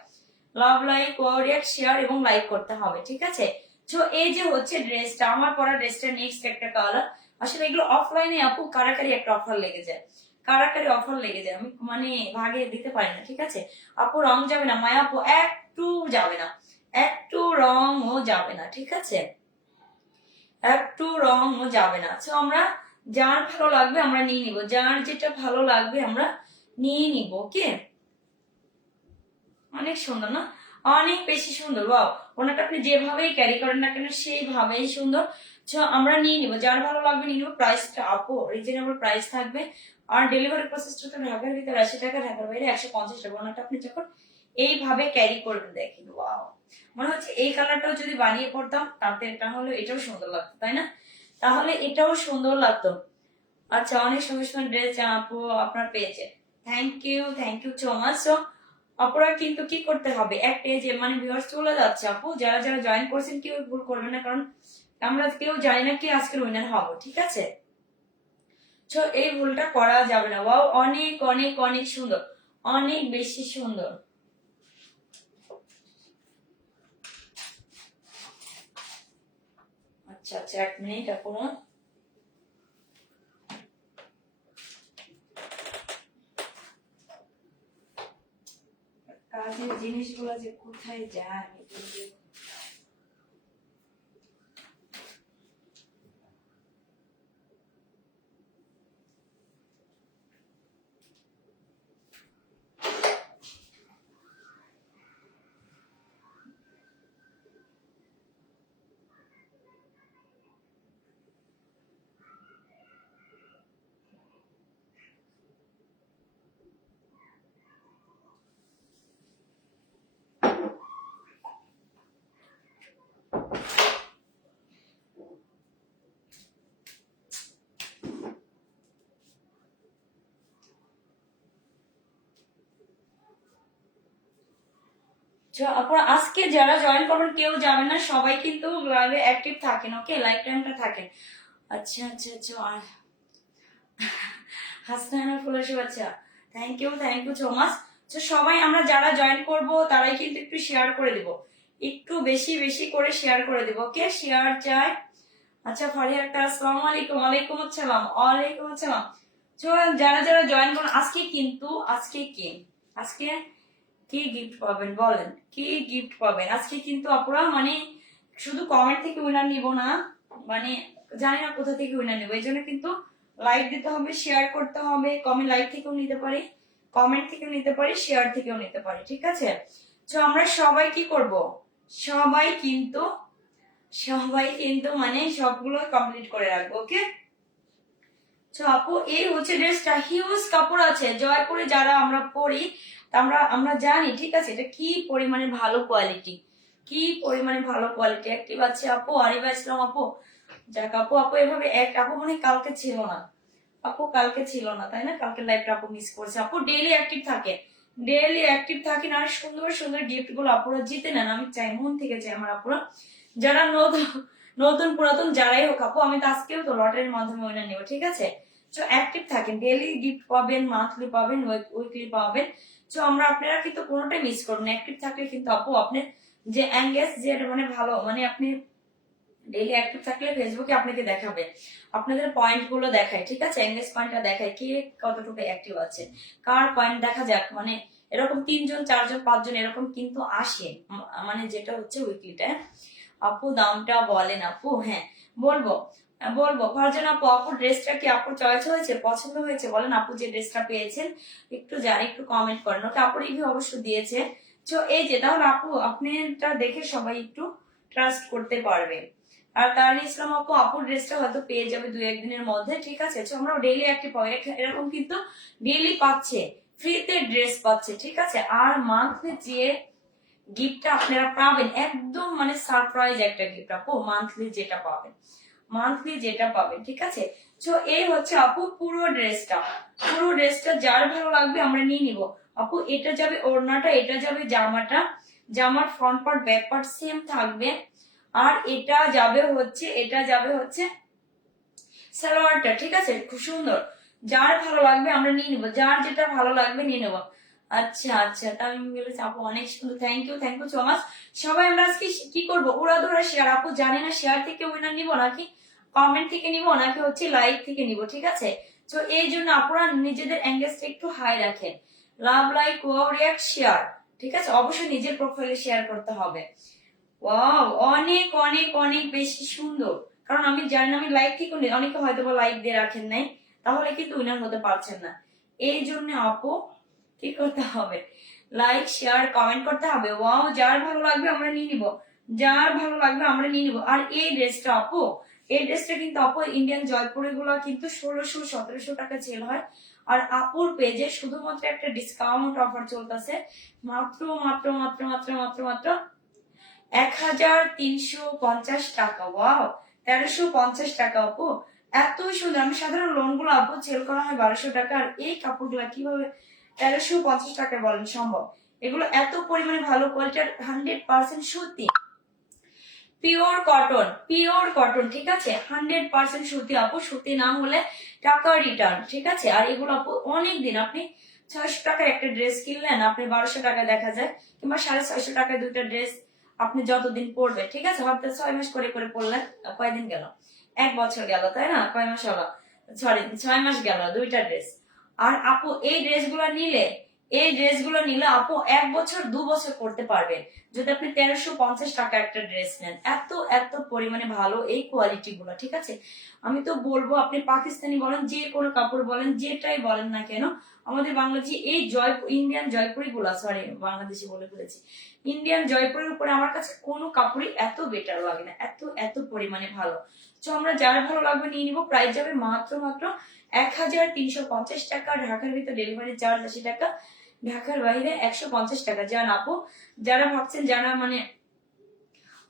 লাভ লাইক রিয়াক্ট শেয়ার এবং লাইক করতে হবে, ঠিক আছে? তো এই যে হচ্ছে ড্রেসটা, আমার পরা ড্রেসটা নেক্সট একটা কালার। আসলে এগুলো অফলাইনে আপু কারাকারি একটা অফার লেগে যায়, আমি মানে ভাগে দিতে পারি না, ঠিক আছে? আপু রং যাবে না, মায়া আপু একটু যাবে না, একটু রংও যাবে না, ঠিক আছে? একটু রংও যাবে না। তো আমরা যার ভালো লাগবে আমরা নিয়ে নিব, যার যেটা ভালো লাগবে আমরা নিয়ে নিব, ওকে? অনেক সুন্দর না? অনেক বেশি সুন্দর। ওয়াও, ওনাটা আপনি যেভাবেই ক্যারি করেন না কেন সেইভাবেই সুন্দর। আমরা নিয়ে নিব, যার ভালো লাগবে নিয়ে নিব। প্রাইসটা আপু রিজনেবল প্রাইস থাকবে, আর ডেলিভারি প্রসেসটা তো ঢাকার ভিতরে 80 টাকা, ঢাকার বাইরে 150 টাকা। ওনাটা আপনি যখন এইভাবে ক্যারি করবেন দেখেন, ওয়াও, মনে হচ্ছে এই কালারটাও যদি বানিয়ে পড়তাম তাহলে এটাও সুন্দর লাগতো, তাই না? তাহলে এটাও সুন্দর লাগতো। আচ্ছা অনেক সুন্দর সুন্দর ড্রেস আপু আপনার পেয়েছে, thank you so much. So অপরা কিন্তু কি করতে হবে, একটা যে মানে ভিউয়ার্স চলে যাচ্ছে আপু, যারা যারা জয়েন করছেন কেউ ভুল করবে না, কারণ আমরা কেউ জানি না কি আজকের উইনার হবো, ঠিক আছে? তো এই ভুলটা করা যাবে না। ওয়াও অনেক অনেক অনেক সুন্দর, অনেক বেশি সুন্দর। আচ্ছা আচ্ছা, 1 মিনিট এখনো। কাজের জিনিসগুলো যে কোথায় যায় আপনারা আজকে যারা জয়েন করবেন কেউ যাবেন না, সবাই কিন্তু লাইভে অ্যাক্টিভ থাকেন, ওকে, লাইভ টাইমটা থাকেন। আচ্ছা আচ্ছা আচ্ছা, আর হাসনানা ফুলের শুভেচ্ছা, থ্যাংক ইউ সো মাচ। তো সবাই আমরা যারা জয়েন করব তারাই কিন্তু একটু শেয়ার করে দিব, একটু বেশি বেশি করে শেয়ার করে দিব, ওকে, শেয়ার চাই। আচ্ছা ফারিয়া আক্তার, আসসালামু আলাইকুম। ওয়ালাইকুম আসসালাম। ওয়ালাইকুম আসসালাম। তো যারা যারা জয়েন করুন, আজকে কিন্তু আজকে কি গিফট পাবেন বলেন, কি গিফট পাবেন আজকে? কিন্তু আপুরা মানে শুধু কমেন্ট থেকে উইনার নিব না, মানে জানি না কোথা থেকে উইনার নিব, এই জন্য কিন্তু লাইক দিতে হবে, শেয়ার করতে হবে। কমেন্ট লাইক থেকেও নিতে পারি, কমেন্ট থেকেও নিতে পারি, শেয়ার থেকেও নিতে পারি, ঠিক আছে? তো আমরা সবাই কি করব, সবাই কিন্তু মানে সবগুলো কমপ্লিট করে রাখবো, ওকে? তো আপু এই হচ্ছে ড্রেসটা, হিউজ কাপড় আছে, জয়পুরে যারা আমরা পরি আমরা জানি, ঠিক আছে, এটা কি পরিমাণে ভালো কোয়ালিটি, কি পরিমাণে ভালো কোয়ালিটি। অ্যাক্টিভ আছে আপু, আরিবা ইসলাম আপু, যাক আপু এভাবে এক আপু মানে কালকে ছিল না, আপু কালকে ছিল না তাই না, কালকে লাইভটা আপু মিস করছে। আপু ডেইলি অ্যাক্টিভ থাকে, ডেইলি অ্যাক্টিভ থাকেন, আর সুন্দর সুন্দর গিফট গুলো আপুরা জিতে নেন, আমি চাই, মন থেকে চাই আমার আপুরা, যারা নতুন পুরাতন যারাই হোক আপু, আমি তো আজকেও তো লটারির মাধ্যমে ওইটা নেবো, ঠিক আছে? তো অ্যাক্টিভ থাকেন, ডেইলি গিফট পাবেন, মান্থলি পাবেন, উইকলি পাবেন। তো আমরা আপনারা কিন্তু কোনোটাই মিস করবেন, অ্যাক্টিভ থাকলে কিন্তু আপু আপনার যে এঙ্গেজ যে মানে ভালো, মানে আপনি ডেইলি অ্যাক্টিভ থাকলে ফেসবুকে আপনাকে দেখাবে, আপনাদের পয়েন্ট গুলো দেখায়, ঠিক আছে, এঙ্গেজ পয়েন্টটা দেখায় কে কতটুকু অ্যাক্টিভ আছে, কার পয়েন্ট দেখা যাক, মানে এরকম 3 জন 4 জন 5 জন এরকম কিন্তু আসে, মানে যেটা হচ্ছে উইকলিটা। আপু দামটা বলেন আপু, হ্যাঁ বলবো ফারজান আপু, আপুর ড্রেসটা কি আপুর চয়েস হয়েছে, পছন্দ হয়েছে? বলেন আপু যে ড্রেসটা পেয়েছেন, একটু জানি, একটু কমেন্ট করেন, ওকে? আপু রিভিউ অবশ্য দিয়েছে। তো এই যে তাহলে আপু আপনারটা দেখে সবাই একটু ট্রাস্ট করতে পারবে। আর তার ইসলাম আপু, আপুর ড্রেসটা হয়তো পেয়ে যাবে 2-1 দিনের মধ্যে, ঠিক আছে? তো আমরা ডেইলি অ্যাক্টিভ পাবো, এরকম কিন্তু ডেইলি পাচ্ছে, ফ্রিতে ড্রেস পাচ্ছে, ঠিক আছে? আর মান্থলি যে গিফটটা আপনারা পাবেন একদম মানে সারপ্রাইজ একটা গিফট আপু, মান্থলি যেটা পাবেন, ঠিক আছে? তো এই হচ্ছে আপু পুরো ড্রেসটা যার ভালো লাগবে আমরা নিয়ে নিব আপু। এটা যাবে ওড়নাটা, এটা যাবে জামাটা, জামার front part back part same থাকবে, আর এটা যাবে হচ্ছে সালোয়ারটা, ঠিক আছে? খুব সুন্দর, যার ভালো লাগবে আমরা নিয়ে নিব, যার যেটা ভালো লাগবে নিয়ে নেবো। আচ্ছা আচ্ছা, তামিম বলেছে আপু অনেক সুন্দর, থ্যাংক ইউ সো মাচ। সবাই আমরা আজকে কি করবো, উড়াধুরা শেয়ার আপু, জানি না শেয়ার থেকে উইনার নিব নাকি কমেন্ট থেকে নিব নাকি হচ্ছে লাইক থেকে নিব, ঠিক আছে? তো এই জন্য আপনারা নিজেদের এঙ্গেজটা একটু হাই রাখেন, লাভ, লাইক, ওয়াও, রিয়াক্ট, শেয়ার, ঠিক আছে? অবশ্যই নিজের প্রোফাইলে শেয়ার করতে হবে। ওয়াও, অনেক অনেক অনেক বেশি সুন্দর, কারণ আমি জানি না, আমি লাইক থেকে অনেকে হয়তো বা লাইক দিয়ে রাখেন নাই, তাহলে কিন্তু উইনার হতে পারছেন না। এই জন্য আপু কি করতে হবে, লাইক, শেয়ার, কমেন্ট করতে হবে। ওয়াও, যার ভালো লাগবে আমরা নিয়ে নিব, আর এই ড্রেসটা আপু, এই ড্রেসটা কিন্তু আপু ইন্ডিয়ান জয়পুরে গুলো কিন্তু 1600-1700 টাকা সেল হয়, আর আপুর পেজে শুধুমাত্র একটা ডিসকাউন্ট অফার চলতেছে, মাত্র মাত্র মাত্র মাত্র মাত্র মাত্র 1350 টাকা। ওয়াও, 1350 টাকা আপু, এত সুন্দর। আমি সাধারণ লোন গুলো আপু সেল করা হয় 1200 টাকা, আর এই কাপড়গুলো কিভাবে 1350 টাকায় বলেন সম্ভব? এগুলো এত পরিমাণে ভালো কোয়ালিটির, 100% সুতি, পিওর কটন, ঠিক আছে? 100% সুতি আপু, সুতি না হলে টাকা রিটার্ন, ঠিক আছে? আর এগুলো আপু অনেকদিন, আপনি 600 টাকার একটা ড্রেস কিনলেন, আপনি 1200 টাকা দেখা যায়, কিংবা 650 টাকায় দুইটা ড্রেস আপনি যতদিন পড়বে, ঠিক আছে? হয়তো 6 মাস করে করে পড়লেন, কয়দিন গেল? 1 বছর গেল, তাই না? কয় মাস হলো? সরি, 6 মাস গেল, 2টা ড্রেস। আর আপু এই ড্রেসগুলো নিলে আপু 1 বছর 2 বছর পড়তে পারবে যদি আপনি 1350 টাকা একটা ড্রেস নেন। এত এত পরিমাণে ভালো এই কোয়ালিটি গুলো, ঠিক আছে? আমি তো বলবো আপনি পাকিস্তানি বলেন, যে কোনো কাপড় বলেন, যেটাই বলেন না কেন, আমাদের বাংলাদেশি এই ইন্ডিয়ান জয়পুরি গুলা, সরি বাংলাদেশি বলে ফেলেছি, ইন্ডিয়ান জয়পুরের উপরে আমার কাছে কোনো কাপড়ই এত বেটার লাগে না, এত এত পরিমাণে ভালো। তো আমরা যারা ভালো লাগবে নিয়ে নিবো। প্রাইস যাবে মাত্র মাত্র 1350 টাকা। ঢাকার ভিতর ডেলিভারি চার্জ 80 টাকা, ঢাকার বাইরে 150 টাকা। যান আপু, যারা ভাবছেন, যারা মানে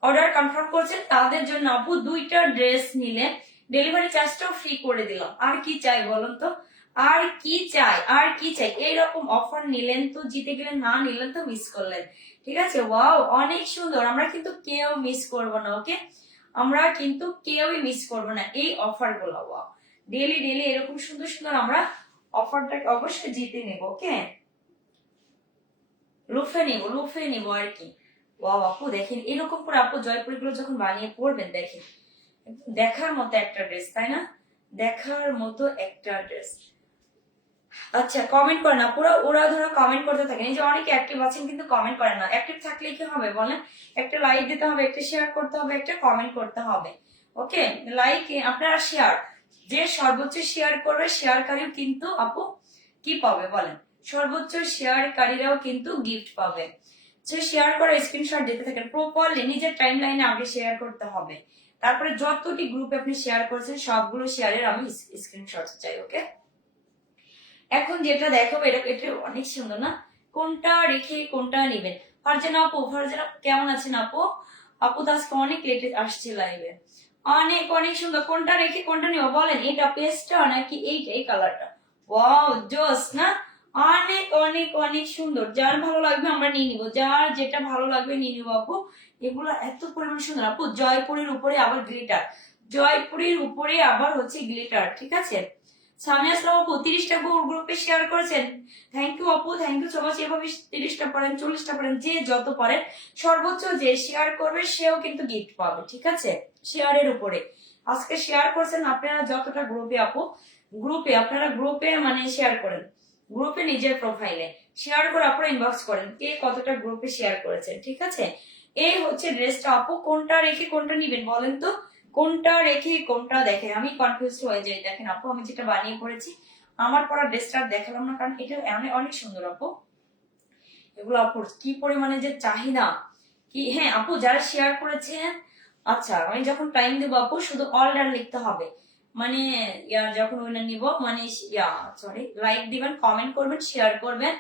অর্ডার কনফার্ম করছেন, তাদের জন্য আপু 2টা ড্রেস নিলে ডেলিভারি চার্জটাও ফ্রি করে দিলাম। আর কি চাই বলুন তো? আর কি চাই, আর কি চাই? এইরকম অফার নিলেন তো জিতে গেলেন, না নিলেন তো মিস করলেন, ঠিক আছে? ওয়াও, অনেক সুন্দর। আমরা কিন্তু কেউ মিস করব না, ওকে? আমরা কিন্তু কেউই মিস করব না এই অফার গুলো। ওয়াও, ডেলি ডেলি এরকম সুন্দর সুন্দর আমরা অফারটাকে অবশ্যই জিতে নেব, ওকে? লুফে নিব আর কি। ওয়াও আপু দেখেন, এরকম করে আপু জয়পুরি গুলো যখন বানিয়ে পরবেন, দেখেন দেখার মতো একটা ড্রেস, তাই না? দেখার মতো একটা ড্রেস। আচ্ছা, কমেন্ট করেন না, পুরো ওরা ধরো কমেন্ট করতে থাকেন। এই যে অনেকে অ্যাক্টিভ আছেন কিন্তু কমেন্ট করেন না। অ্যাক্টিভ থাকলে কি হবে বলেন? একটা লাইক দিতে হবে, একটা শেয়ার করতে হবে, একটা কমেন্ট করতে হবে, ওকে? লাইক আপনারা শেয়ার, যে সর্বোচ্চ শেয়ার করবে শেয়ারকারীও কিন্তু আপু কি পাবে বলেন? সর্বোচ্চ শেয়ারকারীরাও কিন্তু গিফট পাবে। যে শেয়ার করে স্ক্রিনশট দিতে থাকেন প্রপারলি, নিজের টাইম লাইনে আগে শেয়ার করতে হবে। তারপরে যতটি গ্রুপে আপনি শেয়ার করেছেন সবগুলো শেয়ারের আমি স্ক্রিনশট চাই, ওকে? এখন যেটা দেখাবো এটা অনেক সুন্দর না? কোনটা রেখে কোনটা নিবেন? ফারজানা আপু, ফারজানা কেমন আছেন আপু? আপু তো আজকে অনেক লেটে আসছে লাইভে। অনেক অনেক সুন্দর। কোনটা রেখে কোনটা নিব বলেন? এটা পেস্টটা নাকি এই কালারটা? ওয়াও, জোস না? অনেক অনেক অনেক সুন্দর। যার ভালো লাগবে আমরা নিয়ে নিব, যার যেটা ভালো লাগবে নিয়ে নিব আপু। এগুলো এত পরিমাণ সুন্দর আপু। জয়পুরের উপরে আবার গ্লিটার, জয়পুরের উপরে আবার হচ্ছে গ্লিটার, ঠিক আছে? সামিয়া আসলাম আপু 30টা গ্রুপে শেয়ার করেছেন, থ্যাংক ইউ আপু, থ্যাংক ইউ সো মাচ। এভাবে 30টা পড়েন, 40টা পড়েন, যে যত পারেন সর্বোচ্চ যে শেয়ার করবে সেও কিন্তু গিফট পাবে, ঠিক আছে? শেয়ারের উপরে আজকে শেয়ার করছেন আপনারা যতটা গ্রুপে আপু, গ্রুপে আপনারা গ্রুপে মানে শেয়ার করেন, গ্রুপে নিজের প্রোফাইলে শেয়ার করে আপনারা ইনবক্স করেন কে কতটা গ্রুপে শেয়ার করেছেন, ঠিক আছে? এই হচ্ছে ড্রেসটা আপু। কোনটা রেখে কোনটা নিবেন বলেন তো? কোনটা রেখে কোনটা দেখেন, আমি কনফিউজ হয়ে যাই। দেখেন আপু, আমি যেটা বানিয়ে পড়েছি, আমার পরা ড্রেসটা দেখালাম না, কারণ এটা অনেক অনেক সুন্দর আপু। এগুলো আপুর কি পরিমাণে যে চাহিদা কি! হ্যাঁ আপু, যারা শেয়ার করেছেন, আচ্ছা আমি যখন টাইম দেবো আপু শুধু অর্ডার লিখতে হবে, মানে যখন উইনার নিব, মানে সরি, লাইক দিবেন, কমেন্ট করবেন, শেয়ার করবেন,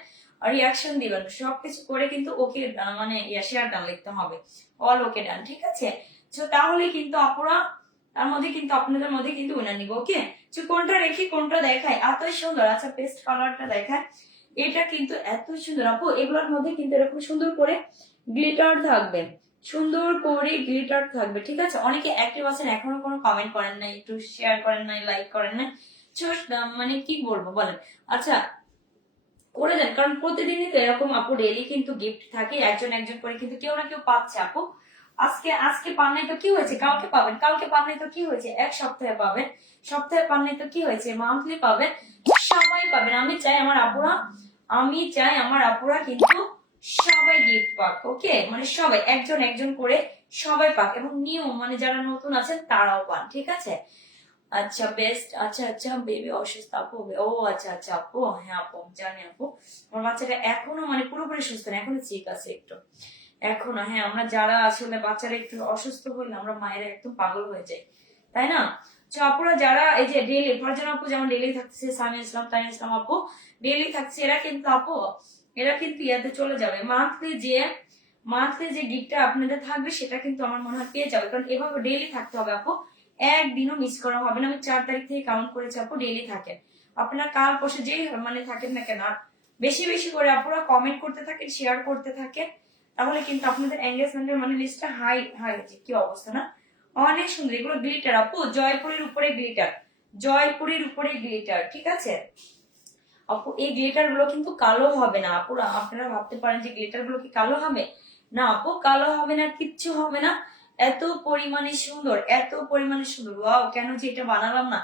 আর রিয়াকশন দিবেন, সবকিছু করে কিন্তু ওকে মানে শেয়ার ডান লিখতে হবে, অল ওকে ডান, ঠিক আছে? তো তাহলে কিন্তু আপুরা তার মধ্যে কিন্তু আপনাদের মধ্যে কিন্তু উইনার নিব, ওকে? তো কোনটা রেখে কোনটা দেখায়? এতই সুন্দর। আচ্ছা, পেস্ট কালারটা দেখায়, এটা কিন্তু এত সুন্দর আপু। এগুলোর মধ্যে কিন্তু এরকম সুন্দর করে গ্লিটার থাকবে, সুন্দর করে গ্লিটার থাকবে, ঠিক আছে? অনেকে অ্যাক্টিভ আছেন, এখনো কোনো কমেন্ট করেন নাই, একটু শেয়ার করেন নাই, লাইক করেন নাই, মানে কি বলবো বলেন? আচ্ছা, করে দেন, কারণ প্রতিদিনই তো এরকম আপু ডেইলি কিন্তু গিফট থাকে, একজন একজন করে কিন্তু কেউ না কেউ পাচ্ছে আপু। আজকে আজকে পান নাই তো কি হয়েছে, কালকে পাবেন, কালকে পান নাই তো কি হয়েছে, এক সপ্তাহে পাবেন, সপ্তাহে পান নাই তো কি হয়েছে, মান্থলি পাবেন, সবাই পাবেন। আমি চাই আমার আপুরা কিন্তু সবাই গিফট পাক, ওকে? মানে সবাই একজন একজন করে সবাই পাক, এবং নিউ মানে যারা নতুন আছেন তারাও পান, ঠিক আছে? আচ্ছা বেস্ট। আচ্ছা আচ্ছা, বেবি অসুস্থ আপু? ও আচ্ছা আচ্ছা আপু, হ্যাঁ আপু জানি আপু, আমার বাচ্চাটা এখনো মানে পুরোপুরি সুস্থ না, এখনো ঠিক আছে একটু এখনো। হ্যাঁ, আমরা যারা আসলে বাচ্চারা একটু অসুস্থ হইলে আমরা মায়েরা একদম পাগল হয়ে যাই, তাই না? তো আপুরা যারা এই যে ডেইলি, ফারজানা আপু যেমন ডেইলি থাকছে, সামি ইসলাম, তাই ইসলাম আপু ডেইলি থাকছে, এরা কিন্তু আপু এরা কিন্তু ইয়াতে চলে যাবে, মান্থলি যে গিফটটা আপনাদের থাকবে সেটা কিন্তু আমার মনে হয় পেয়ে যাবে, কারণ এভাবে ডেইলি থাকতে হবে আপু, একদিনও মিস করা হবে না। আমি 4 তারিখ থেকে কাউন্ট করেছি আপু, ডেইলি থাকেন আপনারা, কাল পরশু যেই মানে থাকেন না কেন, বেশি বেশি করে আপুরা কমেন্ট করতে থাকেন, শেয়ার করতে থাকেন, তাহলে কিন্তু আপনাদের এঙ্গেজমেন্টের মানে লিস্টটা হাই হাই হয়েছে। কি অবস্থা না? অনেক সুন্দর। এগুলো গ্লিটার আপু, জয়পুরের উপরে গ্লিটার, জয়পুরের উপরে গ্লিটার, ঠিক আছে আপু? এই গ্লিটার গুলো কিন্তু কালো হবে না আপুরা। আপনারা ভাবতে পারেন যে গ্লিটার গুলো কি কালো হবে, না আপু কালো হবে না, কিচ্ছু হবে না, এত পরিমাণে সুন্দর, এত পরিমাণে সুন্দর। ওয়াও, কেন যে এটা বানালাম না,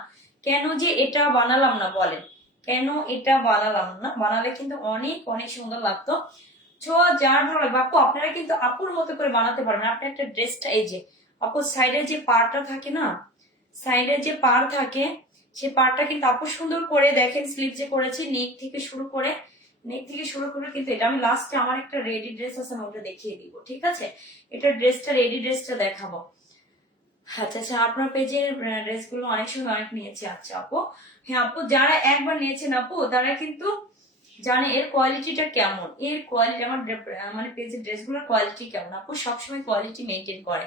কেন যে এটা বানালাম না বলেন, কেন এটা বানালাম না? বানালে কিন্তু অনেক অনেক সুন্দর লাগতো। তো যার ভালো লাগবে আপু, আপনারা কিন্তু আপুর মতো করে বানাতে পারবেন। আপনি একটা ড্রেসটা, এই যে আপুর সাইডে যে পাড়টা থাকে না, সাইডে যে পাড় থাকে, সে পাড়টা কিন্তু আপু সুন্দর করে দেখেন, স্লিভ যে করেছি নেক থেকে শুরু করে, নেক থেকে শুরু করে কিন্তু এটা আমি লাস্টে আমার একটা রেডি ড্রেস আছে, আমি ওটা দেখিয়ে দিব, ঠিক আছে? এটা ড্রেসটা, রেডি ড্রেসটা দেখাবো। আচ্ছা আচ্ছা, আপনার পেজের ড্রেস গুলো অনেক সময় অনেক নিয়েছে। আচ্ছা আপু, হ্যাঁ আপু, যারা একবার নিয়েছেন আপু তারা কিন্তু জানে এর কোয়ালিটিটা কেমন, এর কোয়ালিটি আমার মানে পেজের ড্রেসগুলোর কোয়ালিটি কেমন। আপু সবসময় কোয়ালিটি মেনটেন করে,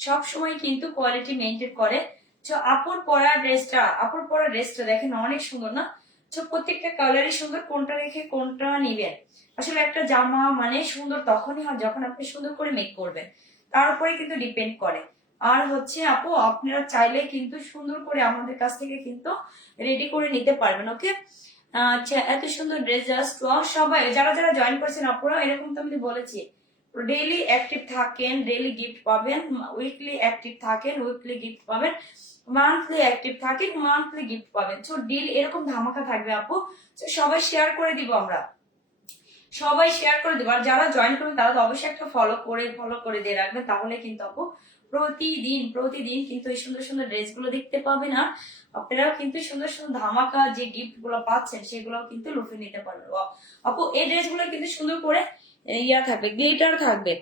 সব সময় কিন্তু কোয়ালিটি মেনটেন করে। তো আপুর পরা ড্রেসটা দেখেন অনেক সুন্দর না? তো প্রত্যেকটা কালারই সুন্দর, কোনটা রেখে কোনটা নিবেন। আসলে একটা জামা মানে সুন্দর তখনই হয় যখন আপনি সুন্দর করে মেক করবেন, তার উপরে কিন্তু ডিপেন্ড করে। আর হচ্ছে আপু, আপনারা চাইলে কিন্তু সুন্দর করে আমাদের কাছ থেকে কিন্তু রেডি করে নিতে পারবেন, ওকে? আচ্ছা, এত সুন্দর ড্রেস জাস্ট সবাই যারা যারা জয়েন করছেন আপনারা, এরকম তো আমি বলেছি ডেইলি অ্যাক্টিভ থাকেন, ডেইলি গিফট পাবেন, উইকলি অ্যাক্টিভ থাকেন, উইকলি গিফট পাবেন, মান্থলি অ্যাক্টিভ থাকেন, মান্থলি গিফট পাবেন। সো ডিল এরকম ধামাকা থাকবে আপু। তো সবাই শেয়ার করে দিব, আমরা সবাই শেয়ার করে দেবো। আর যারা জয়েন করবেন তারা তো অবশ্যই একটা ফলো করে দিয়ে রাখবেন, তাহলে কিন্তু আপু প্রতিদিন প্রতিদিন কিন্তু এই সুন্দর সুন্দর ড্রেস গুলো দেখতে পাবেন। আর আপনারাও কিন্তু সুন্দর সুন্দর ধামাকা যে গিফট গুলো পাচ্ছেন সেগুলো কিন্তু লুফে নিতে পারবেন। আপু এই ড্রেস গুলো কিন্তু সুন্দর করে ইয়া থাকবে, গ্লিটার থাকবে,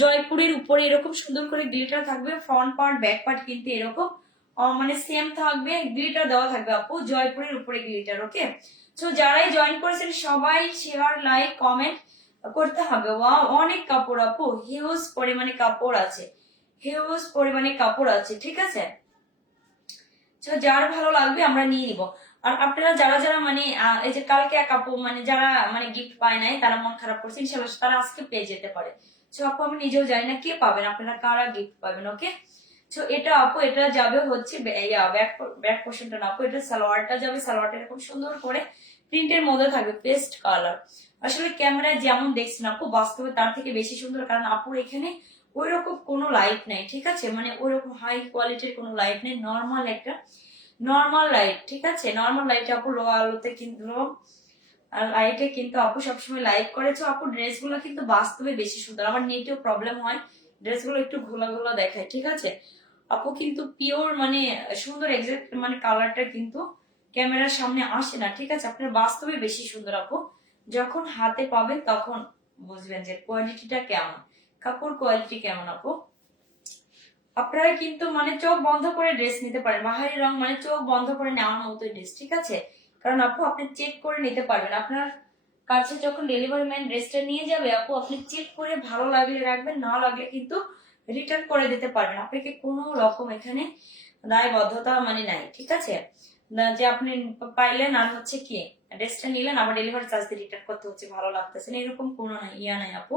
জয়পুরের উপরে এরকম সুন্দর করে গ্লিটার থাকবে, ফ্রন্ট পার্ট ব্যাক পার্ট কিন্তু এরকম মানে সেম থাকবে, গ্লিটার দেওয়া থাকবে আপু, জয়পুরের উপরে গ্লিটার, ওকে? তো যারাই জয়েন করেছেন সবাই শেয়ার, লাইক, কমেন্ট করতে হবে। ওয়াও, অনেক কাপড় আপু, হিউজ পরিমাণে কাপড় আছে, হিউজ পরিমাণে কাপড় আছে, ঠিক আছে? তো যার ভালো লাগবে আমরা নিয়ে নিব। আর আপনারা যারা যারা মানে এই যে কালকে এক আপু মানে যারা মানে গিফট পায় নাই, তারা মন খারাপ করছে, ইনশাআল্লাহ তারা আজকে পেয়ে যেতে পারে। তো আপু আমি নিজেও জানি না কে পাবেন, আপনারা কারা গিফট পাবেন, ওকে? তো এটা আপু, এটা যাবে হচ্ছে ব্যাক পোর্শনটা না আপু, এটা সালোয়ারটা যাবে, সালোয়ারটা এরকম সুন্দর করে প্রিন্টের মধ্যে থাকবে, পেস্ট কালার। আসলে ক্যামেরায় যেমন দেখছেন আপু, বাস্তবে তার থেকে বেশি সুন্দর, কারণ আপুর এখানে ওই রকম কোনো লাইট নাই, ঠিক আছে? মানে ওই রকম হাই কোয়ালিটির কোনো লাইট নেই, নর্মাল একটা নর্মাল লাইট, ঠিক আছে? নর্মাল লাইটে আপু লো আলোতে কিন্তু লাইটে কিন্তু আপু সবসময় লাইট করেছে। আপু ড্রেসগুলো কিন্তু বাস্তবে বেশি সুন্দর, আমার নেটেও প্রবলেম হয়, ড্রেসগুলো একটু ঘোলা ঘোলা দেখায়, ঠিক আছে? আপু কিন্তু পিওর মানে সুন্দর, এক্সাক্ট মানে কালারটা কিন্তু ক্যামেরার সামনে আসে না, ঠিক আছে? আপনার বাস্তবে বেশি সুন্দর আপু, যখন হাতে পাবেন তখন বুঝবেন যে কোয়ালিটিটা কেমন, কাপড় কোয়ালিটি কেমন আপু। আপনারা কিন্তু মানে চোখ বন্ধ করে ড্রেস নিতে পারেন, বাহারি রং মানে চোখ বন্ধ করে নেওয়ার মতো ড্রেস, ঠিক আছে? কারণ আপু আপনি চেক করে নিতে পারবেন, আপনার কাছে যখন ডেলিভারি ম্যান ড্রেসটা নিয়ে যাবে আপু, আপনি চেক করে ভালো লাগলে রাখবেন, না লাগলে কিন্তু রিটার্ন করে দিতে পারবেন। আপনাকে কোনো রকম এখানে দায়বদ্ধতা মানে নাই, ঠিক আছে? না যে আপনি পাইলেন আর হচ্ছে কি ড্রেসটা নিলেন আবার ডেলিভারি চার্জ দিয়ে রিটার্ন করতে হচ্ছে, ভালো লাগতেছে না, এরকম কোনো ইয়া নাই আপু।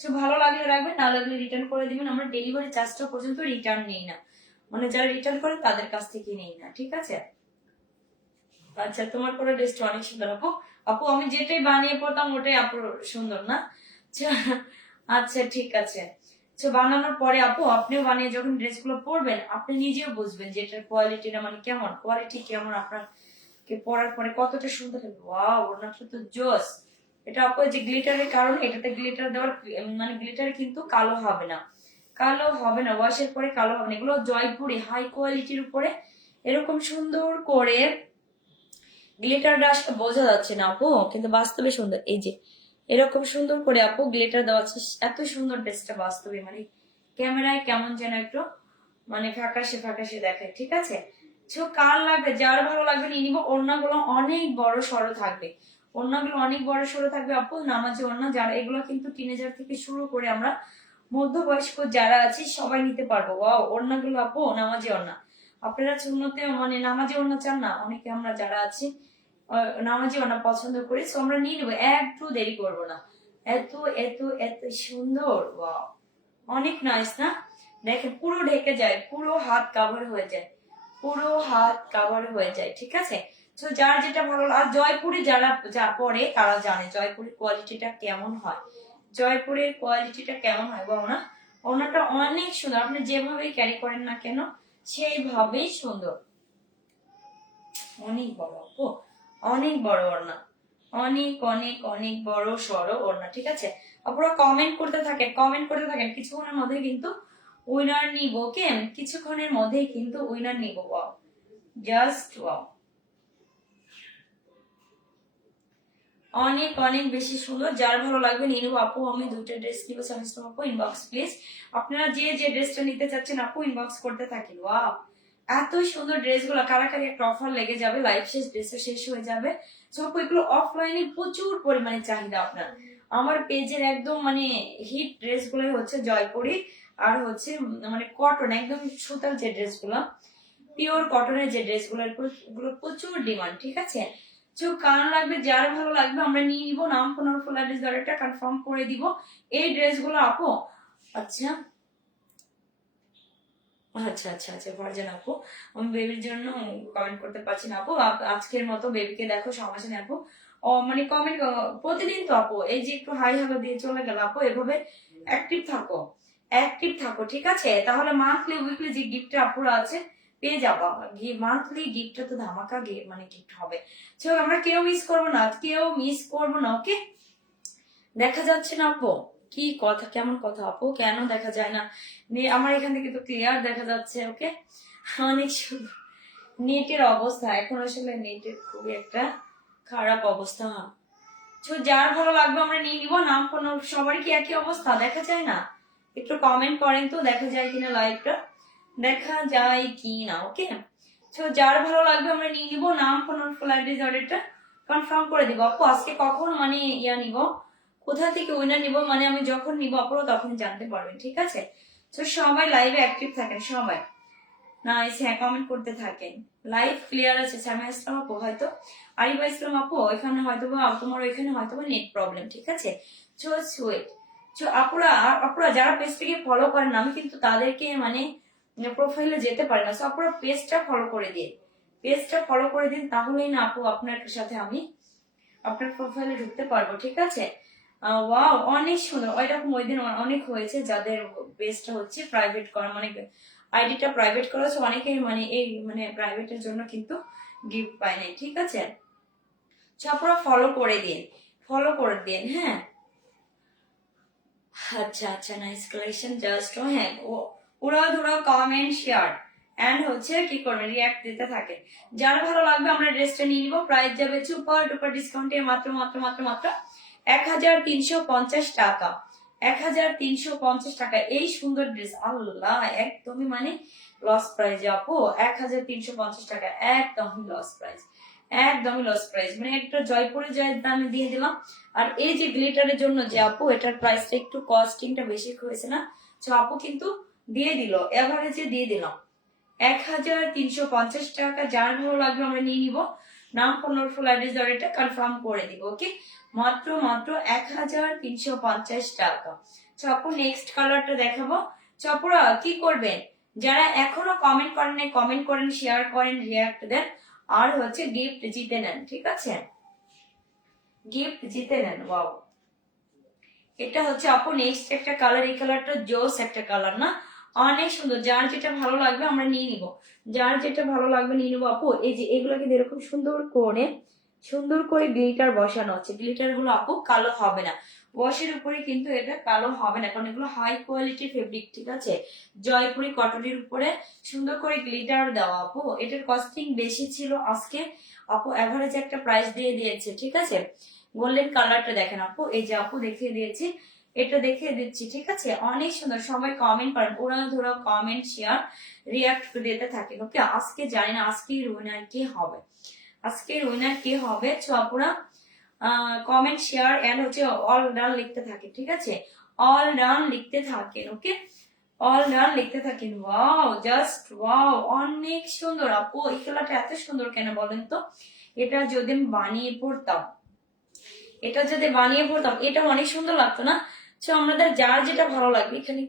তো ভালো লাগলে রাখবেন, না লাগলে রিটার্ন করে দিবেন, আমরা ডেলিভারি চার্জটা পর্যন্ত রিটার্ন নেই না, মানে যারা রিটার্ন করে তাদের কাছ থেকে নেই না, ঠিক আছে? আচ্ছা, তোমার পরে ড্রেসটা অনেক সুন্দর আপু। আপু আমি যেটাই বানিয়ে পড়তাম ওটাই আপু সুন্দর না? আচ্ছা আচ্ছা, ঠিক আছে। তো বানানোর পরে আপু আপনিও বানিয়ে যখন ড্রেসগুলো পরবেন আপনি নিজেও বুঝবেন যে এটার কোয়ালিটিটা মানে কেমন, কোয়ালিটি কেমন, আপনাকে পরার পরে কতটা সুন্দর লাগবে। ওয়াও, ওনাটা তো জোস। এটা আপু যে গ্লিটারের কারণে, এটাতে গ্লিটার দেওয়ার মানে গ্লিটার কিন্তু কালো হবে না, কালো হবে না, ওয়াশের পরে কালো হবে না। এগুলো জয়পুরি হাই কোয়ালিটির উপরে এরকম সুন্দর করে গ্লিটারটা আসলে বোঝা যাচ্ছে না আপু, কিন্তু বাস্তবে সুন্দর। এই যে এরকম সুন্দর করে আপু গ্লিটার দেওয়া আছে, এত সুন্দর ড্রেসটা বাস্তবে মানে ক্যামেরায় কেমন যেন একটু মানে ফ্যাকাশে ফ্যাকাশে দেখায়, ঠিক আছে? তো কার লাগবে, যার ভালো লাগবে নিয়ে নিবো। ওড়নাগুলো অনেক বড় সড়ো থাকবে, ওড়নাগুলো অনেক বড় সড়ো থাকবে আপু, নামাজি ওড়না। যারা এগুলো কিন্তু টিনেজার থেকে শুরু করে আমরা মধ্যবয়স্ক যারা আছি সবাই নিতে পারবো। ওয়াও, ওড়নাগুলো আপু নামাজি ওড়না। আপনারা সুন্নতে মানে নামাজি ওড়না চান না, অনেকে আমরা যারা আছি নামাজি ওড়না পছন্দ করি, তো আমরা নিয়ে নেবো, একটু দেরি করবো না। এত এত এত সুন্দর, ওয়াও, অনেক নাইস না? দেখেন পুরো ঢেকে যায়, পুরো হাত কাভার হয়ে যায়, পুরো হাত কাভার হয়ে যায়, ঠিক আছে? তো যার যেটা ভালো আর জয়পুরে যারা যা পরে তারা জানে জয়পুরের কোয়ালিটিটা কেমন হয়। জয়পুরের কোয়ালিটিটা কেমন হয় বলো না? ওড়নাটা অনেক সুন্দর, আপনি যেভাবেই ক্যারি করেন না কেন সেইভাবেই সুন্দর। অনেক বড় আপু, অনেক বড় ওড়না, অনেক অনেক অনেক বড় সড়ো ওড়না। ঠিক আছে, আপনারা কমেন্ট করতে থাকেন, কমেন্ট করতে থাকেন, কিছুক্ষণের মধ্যে কিন্তু উইনার নিব। ওকে, কিছুক্ষণের মধ্যেই কিন্তু উইনার নিব। ওয়াও, জাস্ট ওয়াও, অনেক অনেক বেশি সুন্দর। যার ভালো লাগবে নিয়ে নেবো আপু। আমি দুইটা ড্রেস নিবো সামিস্তাম আপু, ইনবক্স প্লিজ। আপনারা যে যে ড্রেসটা নিতে চাচ্ছেন আপু ইনবক্স করতে থাকেন। ওয়াও, এত সুন্দর ড্রেসগুলো কারাকারি একটা অফার লেগে যাবে, লাইভ শেষ, ড্রেসও শেষ হয়ে যাবে। সো আপু এগুলো অফলাইনে প্রচুর পরিমাণে চাহিদা আপনার। আমার পেজের একদম মানে হিট ড্রেসগুলোই হচ্ছে জয়পুরি আর হচ্ছে মানে কটন, একদম সুতার যে ড্রেসগুলো, পিওর কটনের যে ড্রেসগুলো, এগুলো প্রচুর ডিমান্ড। ঠিক আছে, তো কার লাগবে, যার ভালো লাগবে আমরা নিয়ে নিব। নাম ফোন আর ফুল অ্যাড্রেস দরটা কনফার্ম করে দিব। এই ড্রেসগুলো আপু, আচ্ছা আচ্ছা আচ্ছা আচ্ছা ভার্জিন আপু, আমি বেবির জন্য কমেন্ট করতে পারছি না আপু। আজকের মতো বেবিকে দেখো, সমস্যা নেই আপু। ও মানে কমেন্ট প্রতিদিন তো আপু, এই যে একটু হাই হ্যালো দিয়ে চলে গেল আপু, এভাবে অ্যাক্টিভ থাকো, অ্যাক্টিভ থাকো। ঠিক আছে, তাহলে মান্থলি উইকলি যে গিফটটা আপুরা আছে পেয়ে যাবো। মান্থলি গিফটটা তো ধামাকা মানে গিফট হবে। তো আমরা কেউ মিস করবো না, কেউ মিস করবো না। ওকে, দেখা যাচ্ছে না আপু? কি কথা, কেমন কথা আপু, কেন দেখা যায় না? আমার এখান থেকে তো ক্লিয়ার দেখা যাচ্ছে। ওকে, অনেক সুন্দর। নেটের অবস্থা এখন আসলে নেটের খুবই একটা খারাপ অবস্থা। তো যার ভালো লাগবে আমরা নিয়ে নিব। নাম কোনো সবারই কি একই অবস্থা দেখা যায় না? একটু কমেন্ট করেন তো, দেখা যায় কিনা, লাইভটা দেখা যায় কি না। ওকে, তো যার ভালো লাগবে আমরা নিয়ে নিব। নাম ফোন ফুল অ্যাড্রেস অর্ডারটা কনফার্ম করে দিব আপু। আজকে কখন মানে নিব, কোথা থেকে উইনার নিব, মানে আমি যখন নিব আপনারা তখন জানতে পারবেন। ঠিক আছে, তো সবাই লাইভে অ্যাক্টিভ থাকেন সবাই। নাইস, হ্যাঁ কমেন্ট করতে থাকেন। লাইভ ক্লিয়ার আছে। সামিয়া ইসলাম আপু হয়তো, আরিফা ইসলাম আপু এখানে হয়তো বা তোমার ওইখানে হয়তো বা নেট প্রবলেম। ঠিক আছে, সো সুইট। সো আপুরা যারা পেজটাকে ফলো করেন, আমি কিন্তু তাদেরকে মানে প্রোফাইলে যেতে পারি না। সো আপুরা পেজটা ফলো করে দিন, পেজটা ফলো করে দিন, তাহলেই না আপু আপনার সাথে আমি আপনার প্রোফাইলে ঢুকতে পারবো। ঠিক আছে, ওয়াও অনেক সুন্দর। ওইরকম ওই দিন অনেক হয়েছে যাদের পেজটা হচ্ছে প্রাইভেট করা, মানে আইডিটা প্রাইভেট করেছে অনেকেই, মানে এই মানে প্রাইভেটের জন্য কিন্তু গিফট পায় নাই। ঠিক আছে, আপনারা ফলো করে দিন, ফলো করে দিন। হ্যাঁ, আচ্ছা আচ্ছা, নাইস কালেকশন জাস্ট। হ্যাঁ, ওরা ধরো কমেন্ট শেয়ার এন্ড হচ্ছে কি করবে, রিয়াক্ট দিতে থাকে। যার ভালো লাগবে আমরা ড্রেসটা নিয়ে নিবো। প্রাইস যাবে সুপার ডুপার ডিসকাউন্টে মাত্র মাত্র মাত্র মাত্র 1350 টাকা। 1350 টাকা এই সুন্দর ড্রেস। আল্লাহ, একদমই মানে লস প্রাইস আপু। 1350 টাকা একদমই লস প্রাইস, একদমই লস প্রাইস। মানে একটা জয়পুরে জয়ের দামে দিয়ে দিলাম। আর এই যে গ্লিটারের জন্য যে আপু এটার প্রাইসটা একটু কস্টিংটা বেশি হয়েছে না, তো আপু কিন্তু দিয়ে দিল, এভারেজে দিয়ে দিলাম 1350 টাকা। যার ভালো লাগবে আমরা নিয়ে নিব। নাম ফোন ফুল অ্যাড্রেস এটা কনফার্ম করে দিব। ওকে, মাত্র মাত্র 1350 টাকা। আপু নেক্সট কালারটা দেখাবো। আপুরা কি করবেন, যারা এখনো কমেন্ট করেন নাই কমেন্ট করেন, শেয়ার করেন, রিয়াক্ট দেন, আর হচ্ছে গিফট জিতে নেন। ঠিক আছে, গিফট জিতে নেন। ওয়াও, এটা হচ্ছে আপু নেক্সট একটা কালার। এই কালারটা জোস একটা কালার না, অনেক সুন্দর। যার যেটা ভালো লাগবে আমরা নিয়ে নিব, যার যেটা ভালো লাগবে নিয়ে নিবো আপু। এই যে এগুলোকে এরকম সুন্দর করে গ্লিটার বসানো হচ্ছে। গ্লিটার গুলো আপু কালো হবে না, ওয়াশের উপরে কিন্তু এটা কালো হবে না, কারণ এগুলো হাই কোয়ালিটি ফেব্রিক। ঠিক আছে, জয়পুরি কটনের উপরে সুন্দর করে গ্লিটার দেওয়া আপু। এটার কস্টিং বেশি ছিল, আজকে আপু এভারেজ একটা প্রাইস দিয়ে দিয়েছে। ঠিক আছে, গোল্ডেন কালারটা দেখেন আপু, এই যে আপু দেখিয়ে দিয়েছি, এটা দেখিয়ে দিচ্ছি। ঠিক আছে, অনেক সুন্দর। সবাই কমেন্ট করেন, ওরা ধরো কমেন্ট শেয়ার রিয়াক্ট দিতে থাকেন। ওকে, আজকে জানি না আজকের উইনার কে হবে, আজকের উইনার কে হবে। তো আপুরা কমেন্ট শেয়ার এন্ড হচ্ছে অল ডান লিখতে থাকেন। ঠিক আছে, অল ডান লিখতে থাকেন। ওকে, অল ডান লিখতে থাকেন। ওয়াও, জাস্ট ওয়াও, অনেক সুন্দর আপু। এই খেলাটা এত সুন্দর কেন বলেন তো? এটা যদি আমি বানিয়ে পড়তাম, এটা যদি বানিয়ে পড়তাম এটা অনেক সুন্দর লাগতো না? তো আমাদের যার যেটা ভালো লাগবে এখানে